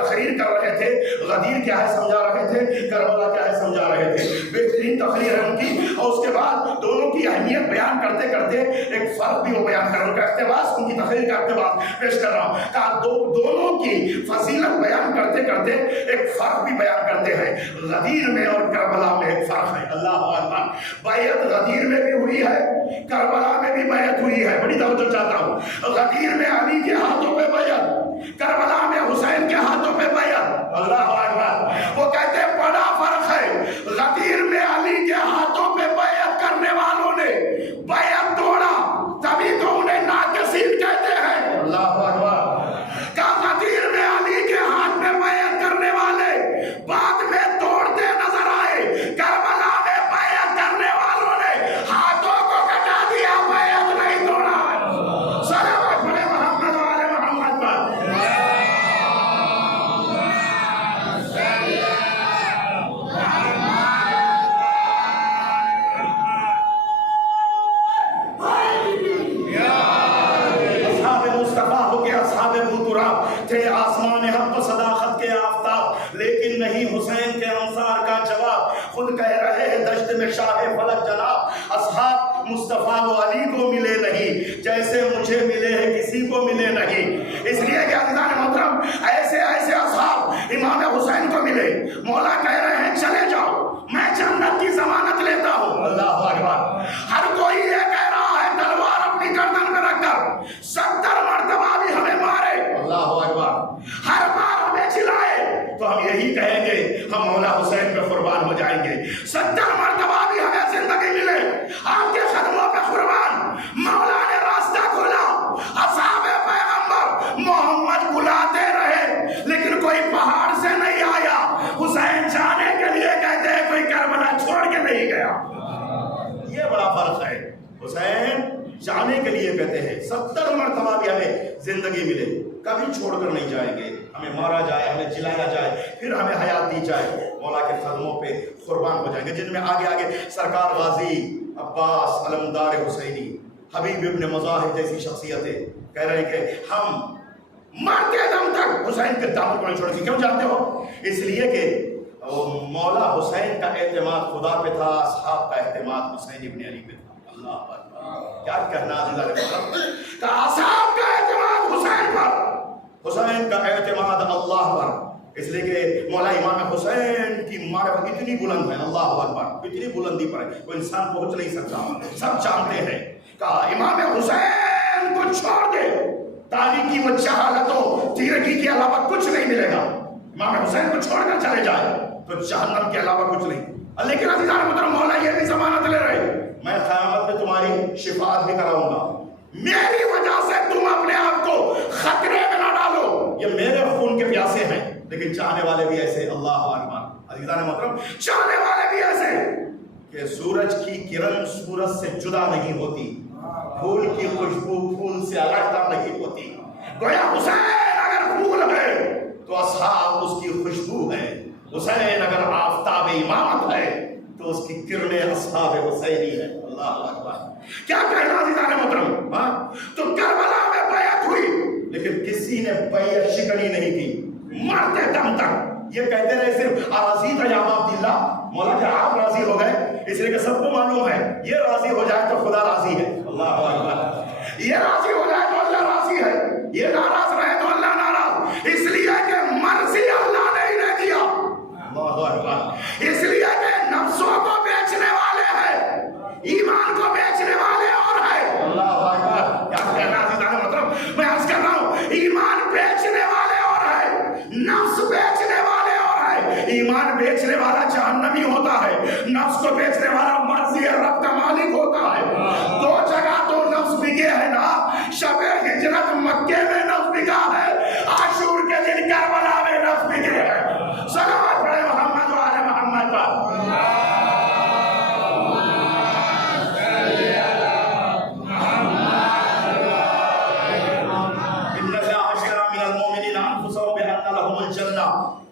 تقریر کر رہے تھے، غدیر کیا ہے سمجھا رہے تھے، کربلا کیا ہے سمجھا رہے تھے. بہترین تقریر ہے ان کی. اور اس کے بعد دونوں کی اہمیت بیان کرتے کرتے ایک فرق بھی وہ بیان کر رہا ہوں. کا اقتباس ان کی تقریر کا اقتباس پیش کر رہا ہوں. کہا دونوں کی فضیلت بیان کرتے کرتے ایک فرق بھی بیان کرتے ہیں. غدیر میں اور کربلا میں ایک فرق ہے. اللہ اکبر. بیعت غدیر میں بھی ہوئی ہے، کربلا میں بھی بیعت ہوئی ہے. بڑی توجہ چاہتا ہوں. غدیر میں علی کے ہاتھوں پہ بیعت، کربلا میں حسین کے ہاتھوں پہ بیعت. اللہ اکبر. وہ کہتے ہیں بڑا فرق ہے. غدیر میں علی کے ہاتھوں پہ بیعت کرنے والوں نے بیعت توڑا، تبھی تو انہیں ناقصین کہتے ہیں. اللہ اکبر. کہ غدیر میں علی کے ہاتھ میں بیعت کرنے والے بعد میں توڑتے نظر آئے، کربلا میں بیعت کرنے والوں نے ہاتھوں کو کٹا دیا، بیعت نہیں توڑا. صلوات پڑھے محمد والے محمد پر. اصحاب مصطفیٰ ہو کے اصحاب بوتراب تھے، آسمان حق و صداقت کے آفتاب، لیکن نہیں حسین کے انصار کا جواب. خود کہہ رہے ہیں دشت میں شاہ فلک جناب، اصحاب مصطفیٰ و علی کو ملے نہیں جیسے مجھے ملے ہیں کسی کو ملے نہیں. اس لیے کہ عزیزان محترم ایسے ایسے اصحاب امام حسین کو ملے. مولا کہہ رہے ہیں چلے جاؤ، میں جنت کی ضمانت لیتا ہوں. اللہ اکبر. ہر کوئی یہ کہہ رہا ہے تلوار اپنی گردن میں رکھ کر 70 مرتبہ بھی ہمیں مارے، اللہ اکبر، ہر بار ہمیں چلائے تو ہم یہی کہیں گے ہم مولا حسین پہ قربان ہو جائیں گے. 70 مرتبہ بھی ہمیں زندگی ملے آپ کے قدموں پہ قربان. مولا نے راستہ کھولا، اصحاب پیغمبر محمد بلاتے رہے لیکن کوئی پہاڑ سے نہیں آیا. حسین جانے کے لیے کہتے ہیں کوئی کربلا چھوڑ کے نہیں گیا. یہ بڑا فرق ہے. حسین جانے کے لیے کہتے ہیں 70 مرتبہ بھی ہمیں زندگی ملے کبھی چھوڑ کر نہیں جائیں گے. ہمیں مارا جائے، ہمیں جلایا جائے، پھر ہمیں حیات دی جائے، مولا کے قدموں پہ قربان ہو جائیں گے. جن میں آگے آگے سرکار غازی عباس علمدار حسینی، حبیب ابن مظاہر جیسی شخصیتیں کہہ رہے ہیں کہ ہم مرتے دم تک حسین کے دامن کو نہیں چھوڑیں گے. کیوں جانتے ہو؟ اس لیے کہ مولا حسین کا اعتماد خدا پہ تھا، اصحاب کا اعتماد حسین ابن علی پہ تھا. اللہ اکبر. کیا کہنا عزیزان محترم کہ اصحاب کا اعتماد حسین پر، حسین کا اعتماد اللہ پر. اس لیے کہ مولا امام حسین کی معرفت اتنی بلند ہے، اللہ اکبر، اتنی بلندی پر ہے کوئی انسان پہنچ نہیں سکتا. سب جانتے ہیں کہ امام حسین کو چھوڑ دے تاریکی و جہالت و تیرگی کے علاوہ کچھ نہیں ملے گا. امام حسین کو چھوڑ کر چلے جائے تو جہنم کے علاوہ کچھ نہیں. لیکن عزیزان محترم مولا یہ بھی ضمانت لے رہے میں قیامت میں تمہاری شفاعت بھی کراؤں گا، میری وجہ سے تم اپنے آپ کو خطرے میں نہ ڈالو. یہ میرے خون کے پیاسے ہیں لیکن چاہنے والے بھی ایسے. اللہ اکبر. عزیزان محترم چاہنے والے بھی ایسے کہ سورج کی کرن سورج سے جدا نہیں ہوتی، پھول کی خوشبو پھول سے علیحدہ نہیں ہوتی. گویا حسین اگر پھول ہے تو اصحاب اس کی خوشبو ہے. حسین اگر آفتاب امامت ہے تو اس کی کرنیں اصحاب حسینی ہے. اللہ اکبر. کیا کہنا عزیزان محترم؟ تو کربلا میں بیعت ہوئی لیکن کسی نے بیعت شکنی نہیں کی مرتے دم تک. یہ کہتے رہے صرف راضی تھا یا عبداللہ. مولا کہ آپ راضی ہو گئے اس لیے کہ سب کو معلوم ہے یہ راضی ہو جائے تو خدا راضی ہے. اللہ اکبر. یہ راضی ہو جائے تو اللہ راضی ہے، یہ ناراض رہے تو اللہ ناراض. اس لیے کہ مرضی اللہ نے ہی نہیں دیا. اللہ اکبر. اس لیے کہ نفسوں کو بیچنے والے ہیں، ایمان کو بیچنے والے اور ہیں. اللہ اکبر. کیا کہنا عزیزان محترم؟ میں عرض کر رہا ہوں ایمان بیچنے والے اور ہیں، نفس بیچنے والے اور ہیں. ایمان بیچنے والا جہنمی ہوتا ہے، نفس کو بیچنے والا مرضی رب کا مالک ہوتا ہے. دو جگہ تو نفس بکے ہے نا. شب ہجرت مکے میں نفس بکا ہے، عاشور کے دن کربلا میں نفس بکے ہے. صلوات پڑھے محمد و آل محمد پر.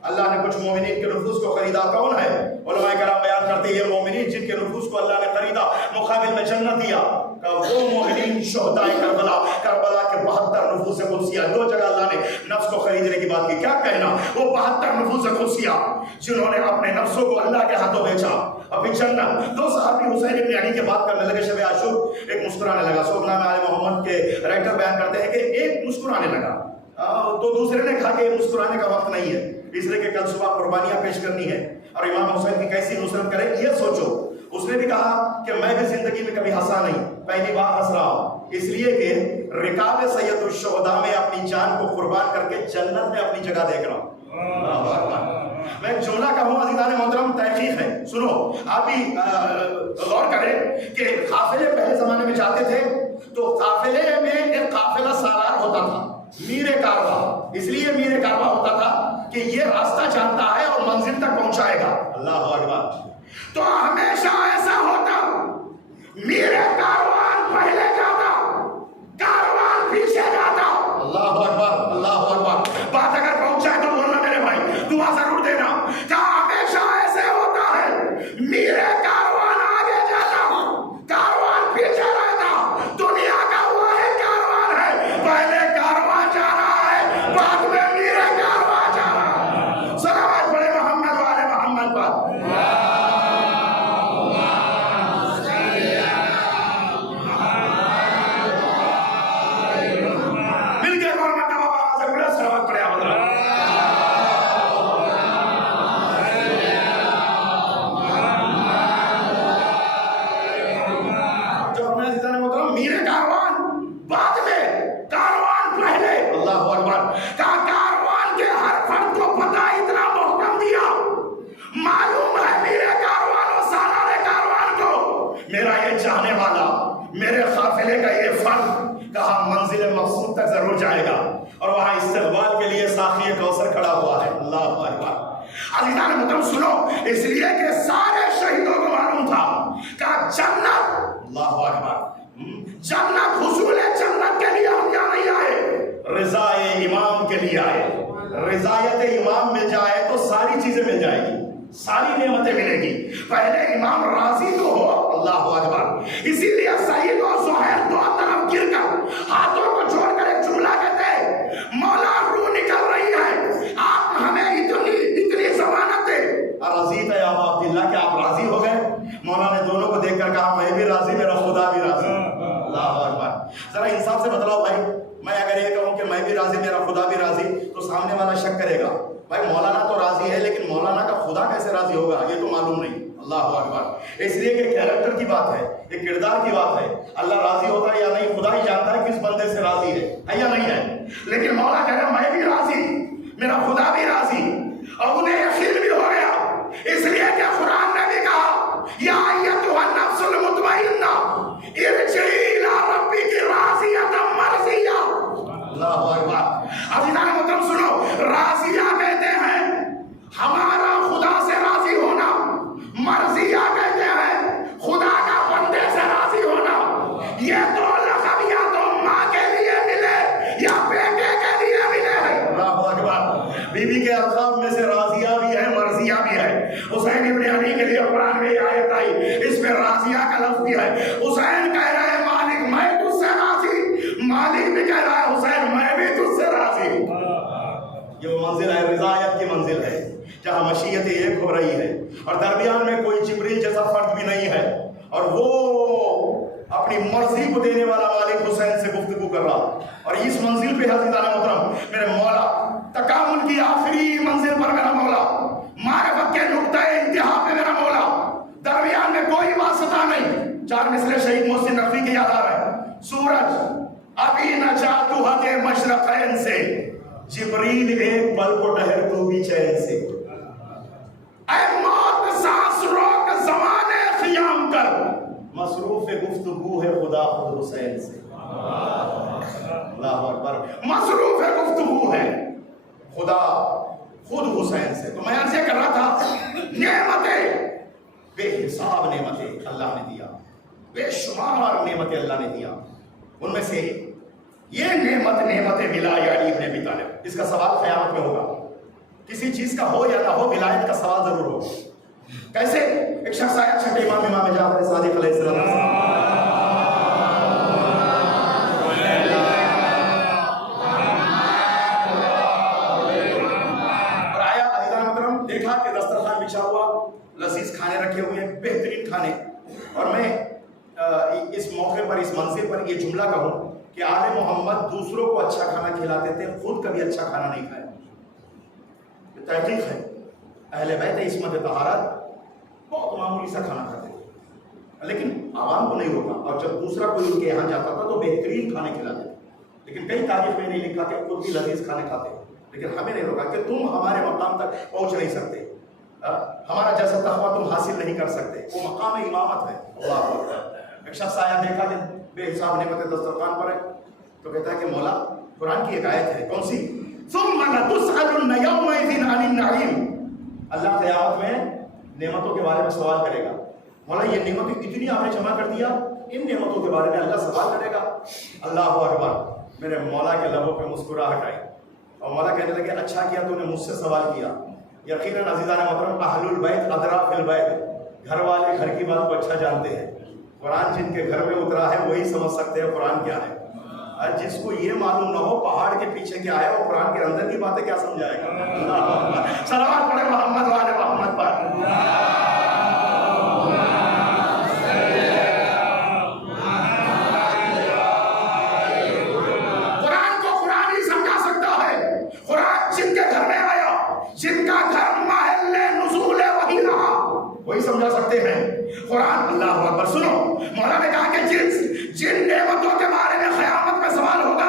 اللہ نے کچھ مومنین کے نفوس کو خریدا. کون ہے؟ علماء کرام بیان کرتے ہیں یہ مومنین جن کے نفوس کو اللہ نے خریدا مقابل میں جنت دیا. کہ وہ مومنین شہدائے کربلا کے 72 نفوس قدسیہ، 2 جگہ اللہ نے نفس کو خریدنے کی بات کی. کیا کہنا، وہ 72 نفوس قدسیہ جنہوں نے اپنے نفسوں کو اللہ کے ہاتھوں بیچا. ابھی جنت 2 صحابی حسین ابن علی کے بات کرنے لگے شب عاشور، ایک مسکرانے لگا. سوگنا میں آل محمد کے رائٹر بیان کرتے ہیں کہ ایک مسکرانے لگا تو دوسرے نے کہا کہ مسکرانے کا وقت نہیں ہے، اس لیے کہ کل صبح قربانیاں پیش کرنی ہے اور امام حسین کی کیسی نصرت کرے یہ سوچو. اس نے بھی کہا کہ میں بھی زندگی میں کبھی ہنسا نہیں، پہلی بار ہنس رہا ہوں، اس لیے کہ رکاب سید الشہداء میں اپنی جان کو قربان کر کے جنت میں اپنی جگہ دیکھ رہا ہوں. میں ایک جملہ کہوں عزیزان محترم، تحقیق ہے، سنو آپ بھی غور کریں کہ قافلے پہلے زمانے میں جاتے تھے تو قافلے میں ایک قافلہ سالار ہوتا تھا، میر کارواں. اس لیے میر کارواں ہوتا تھا کہ یہ راستہ جانتا ہے اور منزل تک پہنچائے گا. اللہ اکبر. تو ہمیشہ ایسا ہوتا، میر کاروان پہلے جاتا، کاروان پیچھے جاتا. اللہ اکبر، اللہ اکبر. بات اگر پہنچ جائے تو بولنا میرے بھائی، دعا ضرور دینا. کیا ہمیشہ ایسے ہوتا ہے، میر کاروان آگے جاتا، کاروان پیچھے رہتا. دنیا کا واحد کاروان ہے، پہلے کاروان جا رہا ہے، بعد میں میر کاروان جا رہا ہے. صلوات پڑھے محمد والے محمد پر. ضرور جائے گا اور وہاں استقبال کے لیے ساقی کوثر کھڑا ہوا ہے. اللہ اکبر. عزیزان محترم سنو، اس لیے کہ سارے شہیدوں کو معلوم تھا کہ جنت، اللہ اکبر، جنت حصول جنت کے لیے ہم یہاں نہیں آئے، رضا امام کے لیے آئے. رضایت امام مل جائے تو ساری چیزیں مل جائے گی، ساری نعمتیں ملے گی. پہلے امام راضی تو ہو. اللہ اکبر. اسی لیے سعید اور زہیر دو طرف گر کر ہاتھوں کو جوڑ کر ایک جملہ کہتے ہیں، مولا روح نکل رہی ہے، آپ ہمیں اتنی ضمانت دے. رضیت یا ابا عبداللہ، کہ آپ راضی ہو گئے؟ مولا نے دونوں کو دیکھ کر کہا میں بھی راضی، میرا خدا بھی راضی. اللہ اکبر. ذرا انصاف سے بتلاؤ بھائی، میں اگر یہ کہوں کہ میں بھی راضی میرا خدا بھی راضی تو سامنے والا شک کرے گا بھائی مولانا تو راضی ہے لیکن مولانا کا خدا کیسے راضی ہوگا، یہ تو معلوم نہیں. اللہ اکبر. اس لیے کہ کیریکٹر کی بات ہے، یہ کردار کی بات ہے. اللہ راضی ہوتا ہے یا نہیں خدا ہی جانتا ہے کس بندے سے راضی ہے یا نہیں ہے. لیکن مولا کہہ رہا میں بھی راضی، میرا خدا بھی راضی، اور انہیں یقین بھی ہو گیا. اس لیے کہ قرآن نے بھی کہا یا ایتھا النفس المطمئنہ ارجعی الی ربک راضیۃ مرضیہ. اللہ اکبر. عزیزان محترم سنو، راضیہ کہتے ہیں ہمارا خدا سے راضی ہونا، مرضیہ کہتے ہیں خدا کا بندے سے راضی ہونا. یہ تو لقب یا تو ماں کے لیے ملے یا بیٹے کے لیے ملے. اللہ اکبر. بی بی کے القاب میں سے راضیہ بھی ہے، مرضیہ بھی ہے. حسین ابن علی کے لیے قرآن میں یہ آیت آئی، اس میں راضیہ کا لفظ بھی ہے. حسین کہہ رہا ہے مالک میں تجھ سے راضی، مالک بھی کہہ رہا ہے حسین میں بھی تجھ سے راضی. یہ منزل ہے، رضایت کی منزل ہے، جہاں مشیت ایک ہو رہی ہے اور درمیان میں کوئی جبریل جیسا فرد بھی نہیں ہے، اور وہ اپنی مرضی کو دینے والا مالک حسین سے گفتگو کر رہا. اور اس منزل پہ عزیزان محترم میرے مولا، تکامل کی آخری منزل پر میرا مولا، معرفت کے نقطۂ انتہا پہ میرا مولا، درمیان میں کوئی واسطہ نہیں. 4 مثل شہید محسن نقوی کی یاد آ رہا ہے. سورج ابھی نجات ہتے مشرقین سے، جبریل ایک پل کو ٹہر تو بھی چین سے. اے موت سانس روک زمانے قیام کر، مصروف گفتگو ہے خدا خود حسین سے. اللہ اکبر. مصروف گفتگو ہے خدا خود حسین سے. تو میں عرض کر رہا تھا نعمتیں بے حساب نعمتیں اللہ نے دیا، بے شمار نعمتیں اللہ نے دیا. ان میں سے یہ نعمت ولایت علی ابن ابی طالب، اس کا سوال قیامت میں ہوگا. کسی چیز کا ہو یا نہ ہو ولایت کا سوال ضرور ہوگا. کیسے؟ ایک شخص آیا چھٹے امام جعفر صادق علیہ السلام، کھانے. اور میں اس موقع پر اس منصب پر یہ جملہ کہوں کہ آل محمد دوسروں کو اچھا کھانا کھلاتے تھے, خود کبھی اچھا کھانا نہیں کھایا. یہ تحقیق ہے. اہل بیت عصمت طہارت بہت معمولی سا کھانا کھاتے تھے, لیکن عوام کو نہیں روکا. اور جب دوسرا کوئی ان کے یہاں جاتا تھا تو بہترین کھانے کھلاتے تھے. لیکن کئی تاریخ میں نہیں لکھا کہ خود بھی لذیذ کھانے کھاتے, لیکن ہمیں نہیں روکا کہ تم ہمارے مقام تک پہنچ نہیں سکتے, ہمارا جیسا تقویٰ تم حاصل نہیں کر سکتے. وہ مقام امامت ہے. اللہ اکبر. ایک شخص آیا, دیکھا کہ بے حساب نعمتیں دسترخوان پر ہے, تو کہتا ہے کہ مولا قرآن کی ایک آیت ہے, کون سی؟ ثم لتسألن یومئذ عن النعیم. اللہ قیامت میں نعمتوں کے بارے میں سوال کرے گا. مولا یہ نعمتیں اتنی آپ نے جمع کر دیا, ان نعمتوں کے بارے میں اللہ سوال کرے گا. اللہ اکبر. میرے مولا کے لبوں پہ مسکراہٹ آئی اور مولا کہنے لگے اچھا کیا تو نے مجھ سے سوال کیا. یقیناً عزیزان محترم, اہل البیت ادری فی البیت, گھر والے گھر کی بات کو اچھا جانتے ہیں. قرآن جن کے گھر میں اترا ہے وہی سمجھ سکتے ہیں قرآن کیا ہے. جس کو یہ معلوم نہ ہو پہاڑ کے پیچھے کیا ہے, وہ قرآن کے اندر کی باتیں کیا سمجھائے گا. صلوات پڑھے محمد والے محمد پر. قرآن کو قرآن ہی سمجھا سکتا ہے. قرآن جن کے گھر میں آیا, جن کا گھر محل نزول وحی رہا, وہی سمجھا سکتے ہیں قرآن. اللہ اکبر. سنو, مولا نے کہا کہ جن نعمتوں کے بارے میں قیامت میں سوال ہوگا,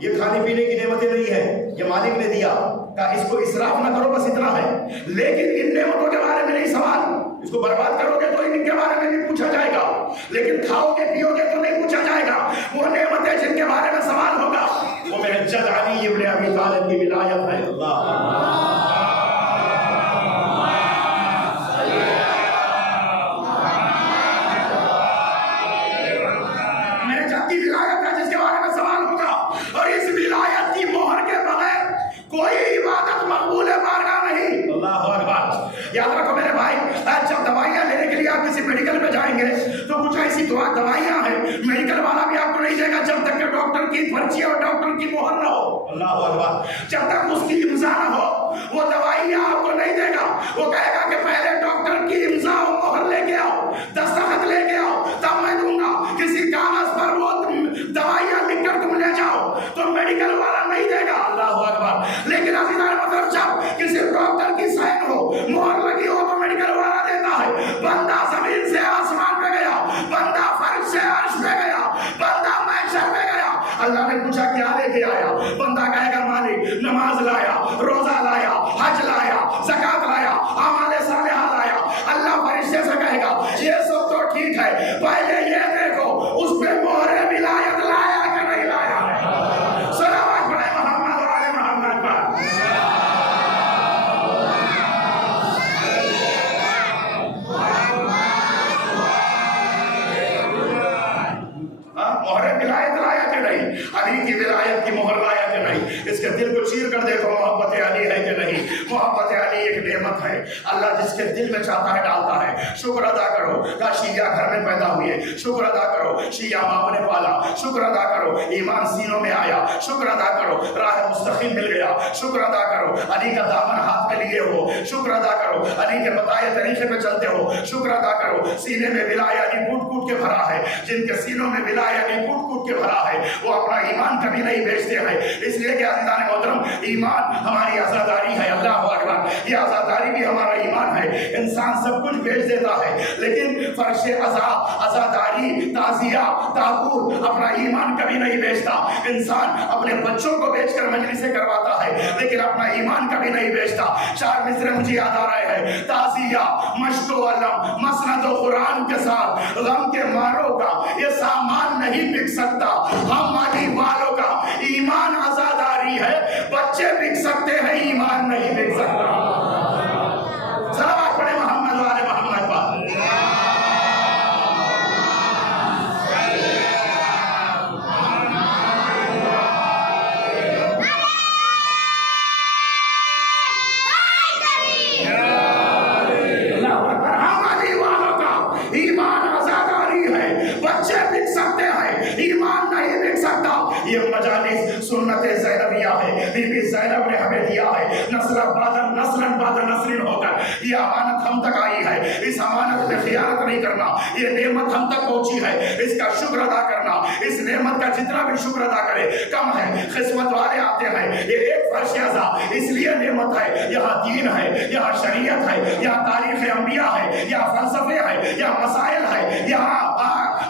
یہ کھانے پینے کی نعمتیں نہیں ہے, یہ مالک نے دیا, کہا اس کو اسراف نہ کرو, بس اتنا ہے. لیکن ان نعمتوں کے بارے میں نہیں سوال, اس کو برباد کرو گے تو ان کے بارے میں نہیں پوچھا جائے گا, لیکن کھاؤ گے پیو گے تو نہیں پوچھا جائے گا. وہ نعمتیں جن کے بارے میں سوال ہوگا, وہ میرے جد علی ابن ابی طالب کی ولایت ہے. اللہ یاد رکھو میرے بھائی, جب دوائیاں لینے کے لیے آپ کسی میڈیکل میں جائیں گے تو کچھ ایسی دوائیاں ہیں میڈیکل والا بھی آپ کو نہیں دے گا جب تک کہ ڈاکٹر کی پرچی اور ڈاکٹر کی مہر نہ ہو. اللہ اکبر. جب تک اس کی امضا نہ ہو وہ دوائیاں آپ کو نہیں دے گا. وہ کہے گا کہ پہلے ڈاکٹر کی امضا اور مہر لے کے آؤ, دستخط لے کے آؤ, تب میں دوں گا. کسی کاغذ پر وہ دوائیاں لکھ کر تم لے جاؤ تو میڈیکل والا نہیں دے گا. اللہ اکبر. لیکن عزیزان مطلب جب کسی ڈاکٹر کی سائن ہو, مہر لگی ہو تو میڈیکل والا دیتا ہے. بندہ زمین سے آسمان پہ گیا, بندہ فرش سے عرش پہ گیا, بندہ محشر پہ گیا. اللہ نے پوچھا کیا لے کے آیا, بندہ کہے گا مالک نماز لایا, روزہ لایا, حج لایا, زکات لایا, اعمال صالحہ لایا. اللہ فرشتے سے کہے گا یہ سب تو ٹھیک ہے, پہلے یہ دیکھو اس پہ مہر ولایت لایا کہ نہیں لایا. صلوات پڑھے محمد والے محمد پر. علی کی ولایت کی مہر لایا کہ نہیں. اس کے دل کو چیر کر دیکھو محبت علی ہے کہ نہیں. محبت علی ایک نعمت ہے, اللہ جس کے دل میں چاہتا ہے ڈالتا ہے. شکر ادا کرو کہ شیعہ گھر میں پیدا ہوئے, شکر ادا کرو شیعہ ماں نے پالا, شکر ادا کرو ایمان سینوں میں آیا, شکر ادا کرو راہ مستقیم مل گیا, شکر ادا کرو علی کا دامن ہاتھ میں لیے ہو, شکر ادا کرو علی کے بتائے طریقے پہ چلتے ہو, شکر ادا کرو سینے میں ولایہ علی کوٹ کوٹ کے بھرا ہے. جن کے سینوں میں ولایہ علی کوٹ کوٹ کے بھرا ہے وہ اپنا ایمان کبھی نہیں بیچتے ہیں. اس لیے کہ عزیزان محترم ایمان ہماری آزاداری ہے. اللہ اکبر. یہ آزاداری بھی ہمارا ایمان ہے. انسان سب کچھ بیچ دیتا ہے لیکن فرش آزاداری, تعزیہ, تعبور, اپنا ایمان کبھی نہیں بیچتا. انسان اپنے بچوں کو بیچ کر مجلسیں کرواتا ہے لیکن اپنا ایمان کبھی نہیں بیچتا. 4 مصرے مجھے یاد آ رہے ہیں. تعزیہ, مشق و علم, مسند و قرآن کے ساتھ غم کے ماروں کا یہ سامان نہیں بک سکتا. ہم علی والوں کا ایمان آزاداری ہے, بچے بک سکتے ہیں, ایمان نہیں بک سکتا. صلوات پڑھے محمد والے محمد پر. ہم علی والوں کا ایمان آزاداری ہے, بچے بک سکتے ہیں, ایمان نہیں بک سکتا. یہ مجالس سنت زینبیہ ہے، بی بی زینب نے ہمیں دیا ہے، نسل بعد نسل ہو کر یہ امانت ہم تک آئی ہے، اس امانت میں خیانت نہیں کرنا، یہ نعمت ہم تک پہنچی ہے، اس کا شکر ادا کرنا، اس نعمت کا جتنا بھی شکر ادا کرے کم ہے۔ قسمت والے آتے ہیں، یہ ایک فرش اعضا اس لیے نعمت ہے، یہاں دین ہے، یہاں شریعت ہے، یہاں تاریخ انبیاء ہے، یہاں فلسفے ہے، یہاں مسائل ہے، یہاں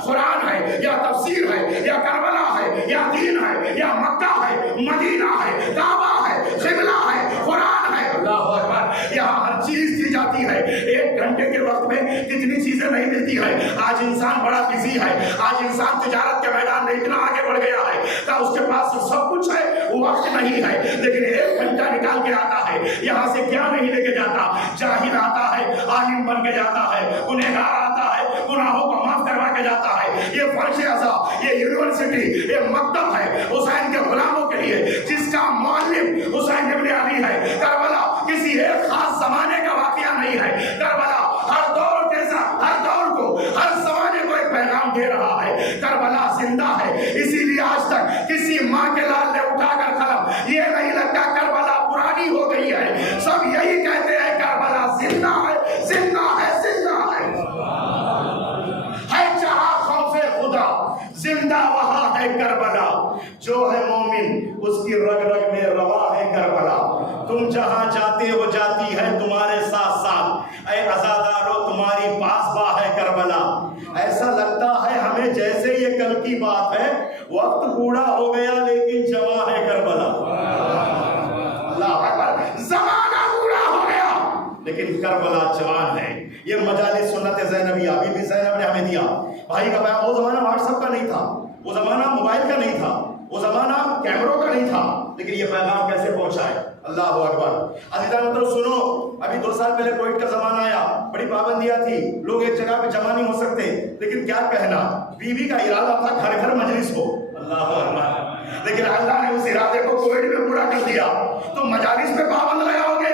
قرآن ہے، یا تفسیر ہے، یا کربلا ہے، یا دین ہے، یا مکہ ہے، مدینہ ہے، کعبہ ہے، قبلہ ہے، قرآن ہے، اللہ اکبر، یہاں ہر چیز دی جاتی ہے۔ ایک گھنٹے کے وقت میں کتنی چیزیں نہیں ملتی ہے۔ آج انسان بڑا بزی ہے، آج انسان تجارت کے میدان میں اتنا آگے بڑھ گیا ہے کہ اس کے پاس سب کچھ ہے، وقت نہیں ہے، لیکن ایک گھنٹہ نکال کے آتا ہے، یہاں سے کیا نہیں لے کے جاتا، جاہل آتا ہے عالم بن کے جاتا ہے، گنہگار آتا ہے گناہوں کو معاف کروا کے جاتا ہے۔ یہ فرش اعضا، یہ یونیورسٹی، یہ مکتب ہے حسین کے غلاموں کے لیے، جس کا معلم حسین ابن علی ہے۔ کربلا کسی ایک خاص زمانے کا واقعہ نہیں ہے، کربلا ہر دور کے ساتھ، ہر دور کو، ہر زمانے کو ایک پیغام دے رہا ہے۔ کربلا زندہ ہے، اسی لیے آج تک کسی ماں کے لال نے اٹھا کر قلم یہ نہیں لگتا کربلا پرانی ہو گئی ہے، سب یہی کہتے ہیں کربلا زندہ ہے، زندہ ہے، زندہ ہے۔ ہے جہاں خوف خدا زندہ وہاں ہے کربلا، جو ہے مومن اس کی رگ رگ میں روا ہے کربلا۔ تم جہاں جاتے ہو جاتی ہے تمہارے ساتھ ساتھ، اے عزادارو تمہاری پاسباں ہے کربلا۔ ایسا لگتا ہے ہمیں جیسے یہ کل کی بات ہے، وقت بوڑھا ہو گیا لیکن جوان ہے کربلا۔ اللہ اکبر، زمانہ بوڑھا ہو گیا لیکن کربلا جوان ہے۔ یہ مجالس سنت زینبیہ، بی بی زینب نے ہمیں دیا۔ بھائی کا پیغام، وہ زمانہ واٹس ایپ کا نہیں تھا، وہ زمانہ موبائل کا نہیں تھا، وہ زمانہ کیمروں کا نہیں تھا، لیکن یہ پیغام کیسے پہنچا ہے؟ اللہ اکبر۔ عزیزان مطلب سنو، ابھی 2 سال پہلے کووڈ کا زمانہ آیا، بڑی پابندیاں تھی، لوگ ایک جگہ پہ جمع نہیں ہو سکتے، لیکن کیا کہنا، بیوی کا ارادہ تھا گھر گھر مجلس ہو۔ اللہ اکبر، لیکن اللہ نے اس ارادے کو کووڈ میں پورا کر دیا۔ تو مجالس پہ پابند لگاؤ گے،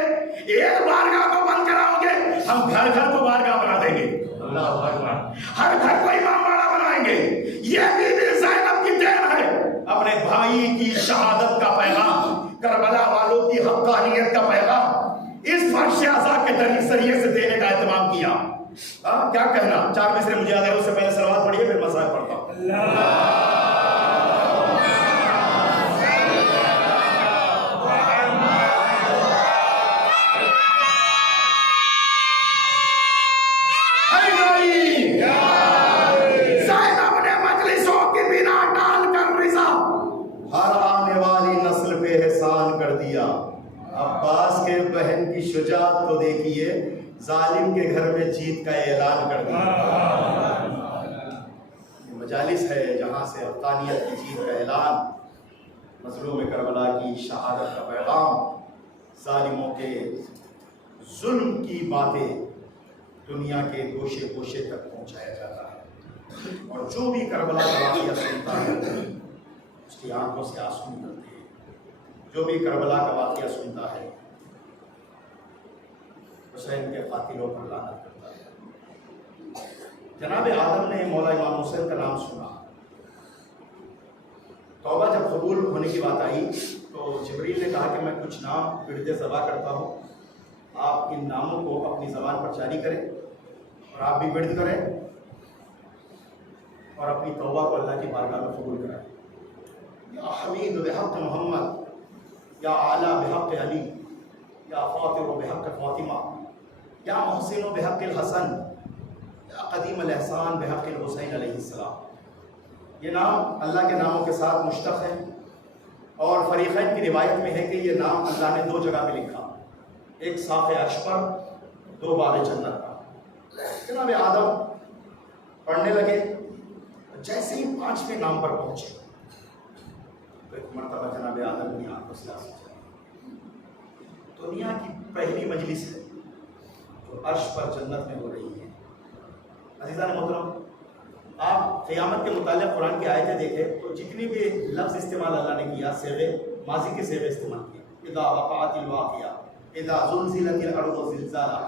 ایک بارگاہ کو بند کراؤ گے، ہم گھر گھر کو بارگاہ بنا دیں گے۔ اللہ اکبر، ہر گھر کو امام باڑہ بنائیں گے۔ یہ بی بی زینب کی دین ہے، اپنے بھائی کی شہادت کا پیغام، کربلا والوں کی حقانیت کا پیغام اس فرش اعضا کے ذریعے سے دینے کا اہتمام کیا۔ کیا کہنا، 4 مصرے مجھے یاد ہے، اس سے پہلے صلوات پڑھیے پھر مسائل پڑھتا ہوں۔ عباس کے بہن کی شجاعت کو دیکھیے، ظالم کے گھر میں جیت کا اعلان کر دیا۔ مجالس ہے جہاں سے حقانیت کی جیت کا اعلان، مظلوم کربلا کی شہادت کا پیغام، ظالموں کے ظلم کی باتیں دنیا کے گوشے گوشے تک پہنچایا جاتا ہے، اور جو بھی کربلا کا واقعہ سنتا ہے اس کی آنکھوں سے آنسو نکلتے ہیں، جو بھی کربلا کا واقعہ سنتا ہے حسین کے قاتلوں پر لعنت کرتا ہے۔ جناب آدم نے مولا امام حسین کا نام سنا، توبہ جب قبول ہونے کی بات آئی تو جبریل نے کہا کہ میں کچھ نام ورد ذبح کرتا ہوں، آپ ان ناموں کو اپنی زبان پر جاری کریں اور آپ بھی ورد کریں اور اپنی توبہ کو اللہ کی بارگاہ میں قبول کریں۔ یا حمید بحق محمد، یا اعلیٰ بحق علی، یا فاطر بحق فاطمہ، یا محسن بحق الحسن، یا قدیم الاحسان بحق الحسین علیہ السلام۔ یہ نام اللہ کے ناموں کے ساتھ مشتق ہے، اور فریقین کی روایت میں ہے کہ یہ نام اللہ نے 2 جگہ پہ لکھا، ایک صاف عرش پر، 2 باغ جنت پر۔ جناب آدم پڑھنے لگے، جیسے ہی 5ویں نام پر پہنچے تو ایک مرتبہ جناب آدم کی آنکھوں سے آنسو چلے۔ دنیا کی پہلی مجلس ہے جو عرش پر جنت میں ہو رہی ہے۔ عزیزان محترم، آپ قیامت کے متعلق قرآن کی آیتیں دیکھیں تو جتنی بھی لفظ استعمال اللہ نے کیا، صیغے ماضی کے صیغے استعمال کیے، اذا وقعت الواقعہ، اذا زلزلت الارض زلزالہ،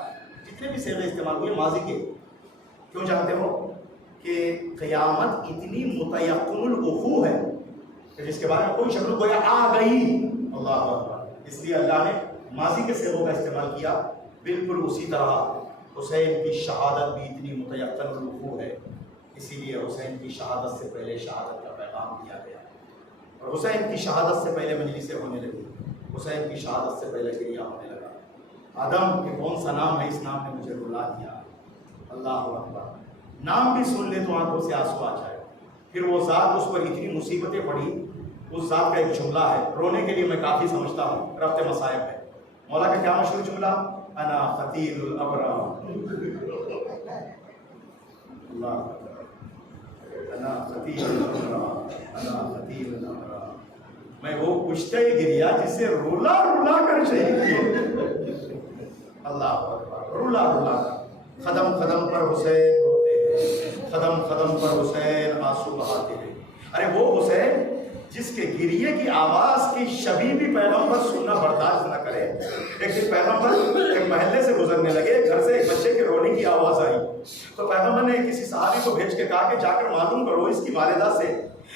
جتنے بھی صیغے استعمال ہوئے ماضی کے۔ کیوں جانتے ہو کہ قیامت اتنی متیقن الوقوع ہے جس کے بارے میں کوئی شک گویا آ گئی. اللہ اکبر. اس لیے اللہ نے ماضی کے صیغوں کا استعمال کیا. بالکل اسی طرح حسین کی شہادت بھی اتنی متیقن الوقوع ہے، اسی لیے حسین کی شہادت سے پہلے شہادت کا پیغام دیا گیا. اور حسین کی شہادت سے پہلے مجلسیں ہونے لگی، حسین کی شہادت سے پہلے گریہ ہونے لگا. آدم کہ کون سا نام ہے، اس نام نے مجھے رلا دیا. اللہ اکبر. نام بھی سن لے تو آنکھوں سے آنسو آ جائے. پھر وہ ذات اس پر اتنی مصیبتیں پڑی. اس ذات کا ایک جملہ ہے، رونے کے لیے میں کافی سمجھتا ہوں، رفت مصائب ہے. مولا کا کیا مشہور جملہ؟ انا خطیر الابرار. اللہ انا خطیر الابرار، انا خطیر الابرار. میں وہ کشتہ گریہ جسے رولا رولا کر شہید کیے. اللہ اکبر. رولا رولا کر، قدم قدم پر حسین روتے ہیں، قدم قدم پر حسین آنسو بہاتے ہیں. ارے وہ حسین جس کے گریے کی آواز کی شبیہ بھی پیغمبر سننا برداشت نہ کرے. ایک دن پیغمبر ایک محلے سے گزرنے لگے، گھر سے ایک بچے کے رونے کی آواز آئی. تو پیغمبر نے کسی صحابی کو بھیج کے کہا کہ جا کر معلوم کرو اس کی والدہ سے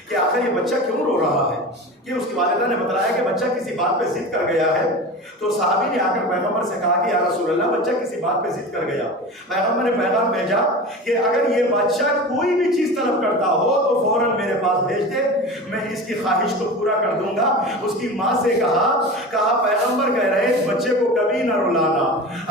کہ آخر یہ بچہ کیوں رو رہا ہے. کہ اس کی والدہ نے بتلایا کہ بچہ کسی بات پہ ضد کر گیا ہے. تو صحابی نے آ کر پیغمبر سے کہا کہ یا رسول اللہ بچہ کسی بات پہ ضد کر گیا. پیغمبر نے پیغام بھیجا کہ اگر یہ بچہ کوئی بھی چیز طلب کرتا ہو تو فوراً میرے پاس بھیج دے، میں اس کی خواہش کو پورا کر دوں گا. اس کی ماں سے کہا پیغمبر کہہ رہے اس بچے کو کبھی نہ رلانا.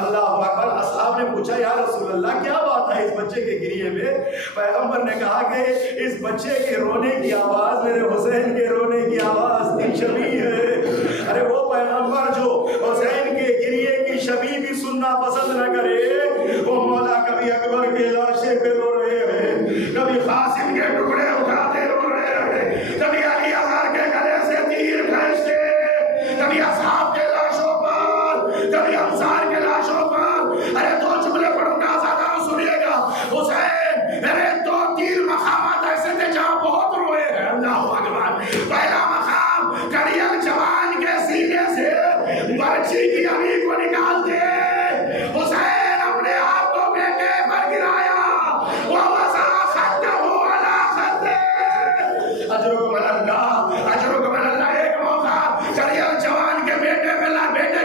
اللہ اکبر. اصحاب نے پوچھا یا رسول اللہ کیا بات ہے اس بچے کے گریے میں؟ پیغمبر نے کہا کہ اس بچے کے رونے کی آواز میرے حسین کے رونے کی آواز کی شبیہ ہے. ارے وہ پیغمبر جو حسین کے گریے کی شبیہ بھی سننا پسند نہ کرے، وہ مولا کبھی اکبر کے لاشے پہ رو رہے ہیں، کبھی قاسم کے ٹکڑے اٹھاتے رو رہے ہیں، کبھی علی اصغر کے گلے سے تیر کھینچتے، کبھی اصحاب کے لاشوں پر، کبھی انصار کے لاشوں پر. ارے دو جملے پڑھوں گا آزادارو سنیے گا. حسین ارے دو تین مقامات ایسے تھے جہاں بہت روئے ہیں. اللہ اکبر. پہلا مقام کڑیل جوان کے سینے سے برچی کی علی کو نکالتے، حسین اپنے آپ کو بیٹے پر گرایا، وَوَضَعَ خَدَّهُ عَلَى خَدِّهِ. اجرکم اللہ، اجرکم اللہ. ایک موقع کڑیل جوان کے بیٹے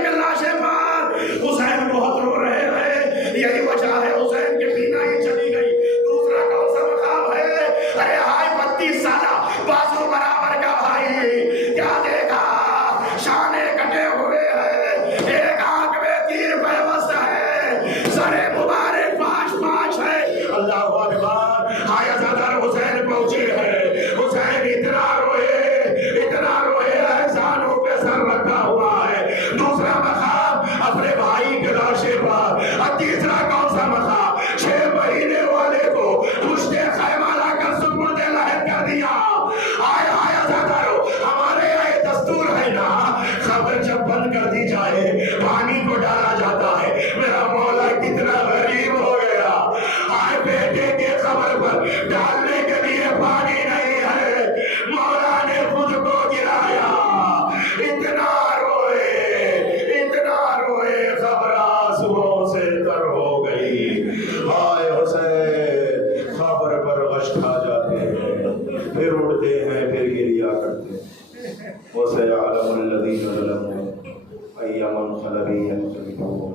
کے لاشے پر حسین بہت رو رہے ہیں، یہی وجہ ہے حسین کے پینا ہی چلی گئی. دوسرا کون سا مقام ہے؟ ارے ہائے 32 سالہ بازو برابر کا بھائی، کیا دیکھا شانے کٹے ہوئے ہیں، ایک آنکھ میں تیر پیوست ہے، سر مبارک پاش ہے. اللہ اکبر. ہائے عزادار حسین پہنچے ہیں، حسین اتنا روئے احسانوں پہ سر رکھا ہوا ہے. دوسرا مقام اپنے بھائی کے لاشے پر. اور تیسرا کون سا مقام؟ 6 مہینے والے کو پشتے خیمہ لا کر سپرد لحد کر دیا. آئے عزادارو، ہمارے یہاں یہ دستور ہے نا، خبر جب بند کر دی جائے پانی کو ڈالا جاتا ہے. میرا مولا کتنا غریب ہو گیا، آئے بیٹے کے خبر پر ڈالنے کے لیے پانی نہیں ہے، مولا نے خود کو گرایا. اتنا روئے خبر آنسوؤں سے تر ہو گئی. آئے حسین خبر پر غش کھا جاتے ہیں، پھر اڑتے ہیں، پھر گریہ کرتے ہیں. وَسَيَعْلَمُ الَّذِينَ ظَلَمُوا أَيَّ مُنقَلَبٍ يَنقَلِبُونَ.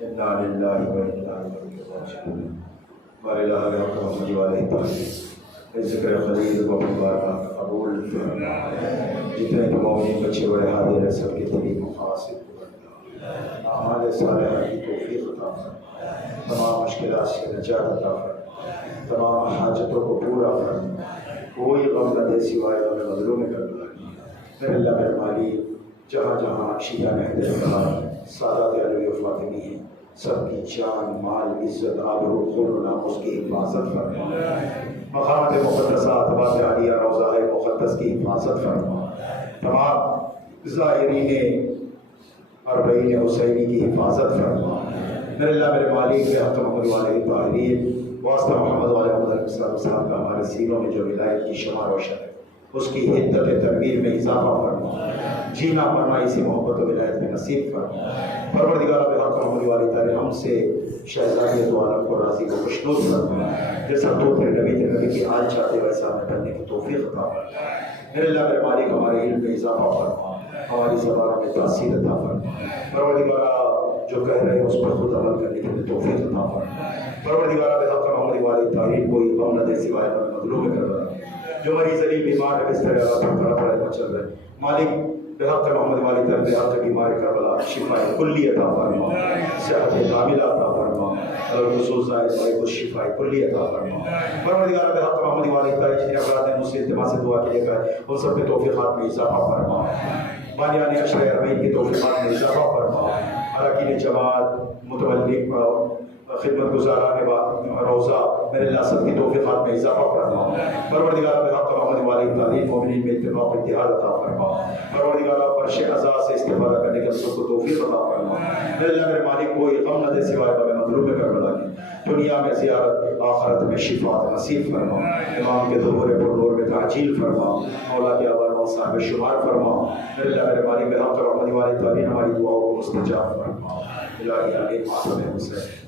إِنَّا لِلَّهِ وَإِنَّا إِلَيْهِ رَاجِعُونَ. ہمارے الہ محمد والے تعالی ذکر خلیل کو مبارک قبول فرما. جتنے مومن بچے بڑے حاضر ہیں سب کے دلی مقاصد اعمال صالحہ کی توفیق عطا فرما. تمام مشکلات سے نجات عطا فرما. تمام حاجتوں کو پورا فرما. کوئی غم نہ دے سوائے غم مظلوم کرنا. میرے اللہ میرے مالک، جہاں جہاں شیعہ اہل سادات علوی و فاطمی ہیں، سب کی جان، مال، عزت، آبرو، خون و ناموس کی حفاظت فرما. مقامات مقدسات بات عالیہ روضہ مقدس کی حفاظت فرما. تمام زائرین اربعین حسینی کی حفاظت فرما. میرے اللہ میرے مالک کے حق محمد والے طاہرین واسطہ محمد والے محمد علیہ السلام کا ہمارے سینوں میں جو ولایت کی شمع روشن ہے اس کی حدت تکبیر میں اضافہ فرما. جینا مرنا اسی محبت و ولایت میں نصیب فرما. پروردگار بے حق محمد والی تعالی ہم سے شہزادی دو عالم کو راضی کو خوشنود فرما. جیسا تو تیرے نبی کی حال چاہتے ویسا ہمیں کرنے کی توفیق عطا فرما. میرے اللہ میرے مالک ہمارے علم میں اضافہ فرما، ہماری زبان میں تاثیر عطا فرما، پروردگارہ جو کہہ رہے ہیں اس پر خود عمل کرنے کے لیے توفیق عطا فرما، پروردگارہ بحق محمد والی تعریف کوئی غم نہ دے سوائے ہمیں مظلوم کرنا، جو مریض علی بیمار ہے بستر اللہ پر کھڑا پڑا مچل رہے مالک بحق محمد والی طرف بحق بیمار کربلا شفا کلی عطا فرما، صحت کاملہ عطا فرما، خصوص کو شفا کلی عطا فرما، پروردگار بحق محمد والی طرف جتنے افراد نے مجھ سے التماس سے دعا کے لیے کہا ان سب کے توفیقات میں اضافہ فرما، بانیان اشرار اربعین کی توفیقات میں اضافہ فرما، اراکین جماعت متولین خدمت گزاران روزہ میرے اللہ سب کی توفیقات میں اضافہ فرما، پروردگار بحق محمد والی تعلیم مومنین میں اتفاق اتحاد عطا فرما، پروردگار فرش عزا سے استفادہ کرنے کے سب کو توفیق عطا فرما، میرے اللہ میرے مالک کوئی غم نہ دے سوائے ہمیں مظلوم کربلا کی، دنیا میں زیارت آخرت میں شفا نصیب فرما، امام کے ظہور پر نور میں تعجیل فرما، مولا کے آبار و صاحب شمار فرما، میرے اللہ میرے مالک بحق محمد والی تعلیم ہماری دعاؤں کو مستجاب فرما، الہی علیہ حسن حسین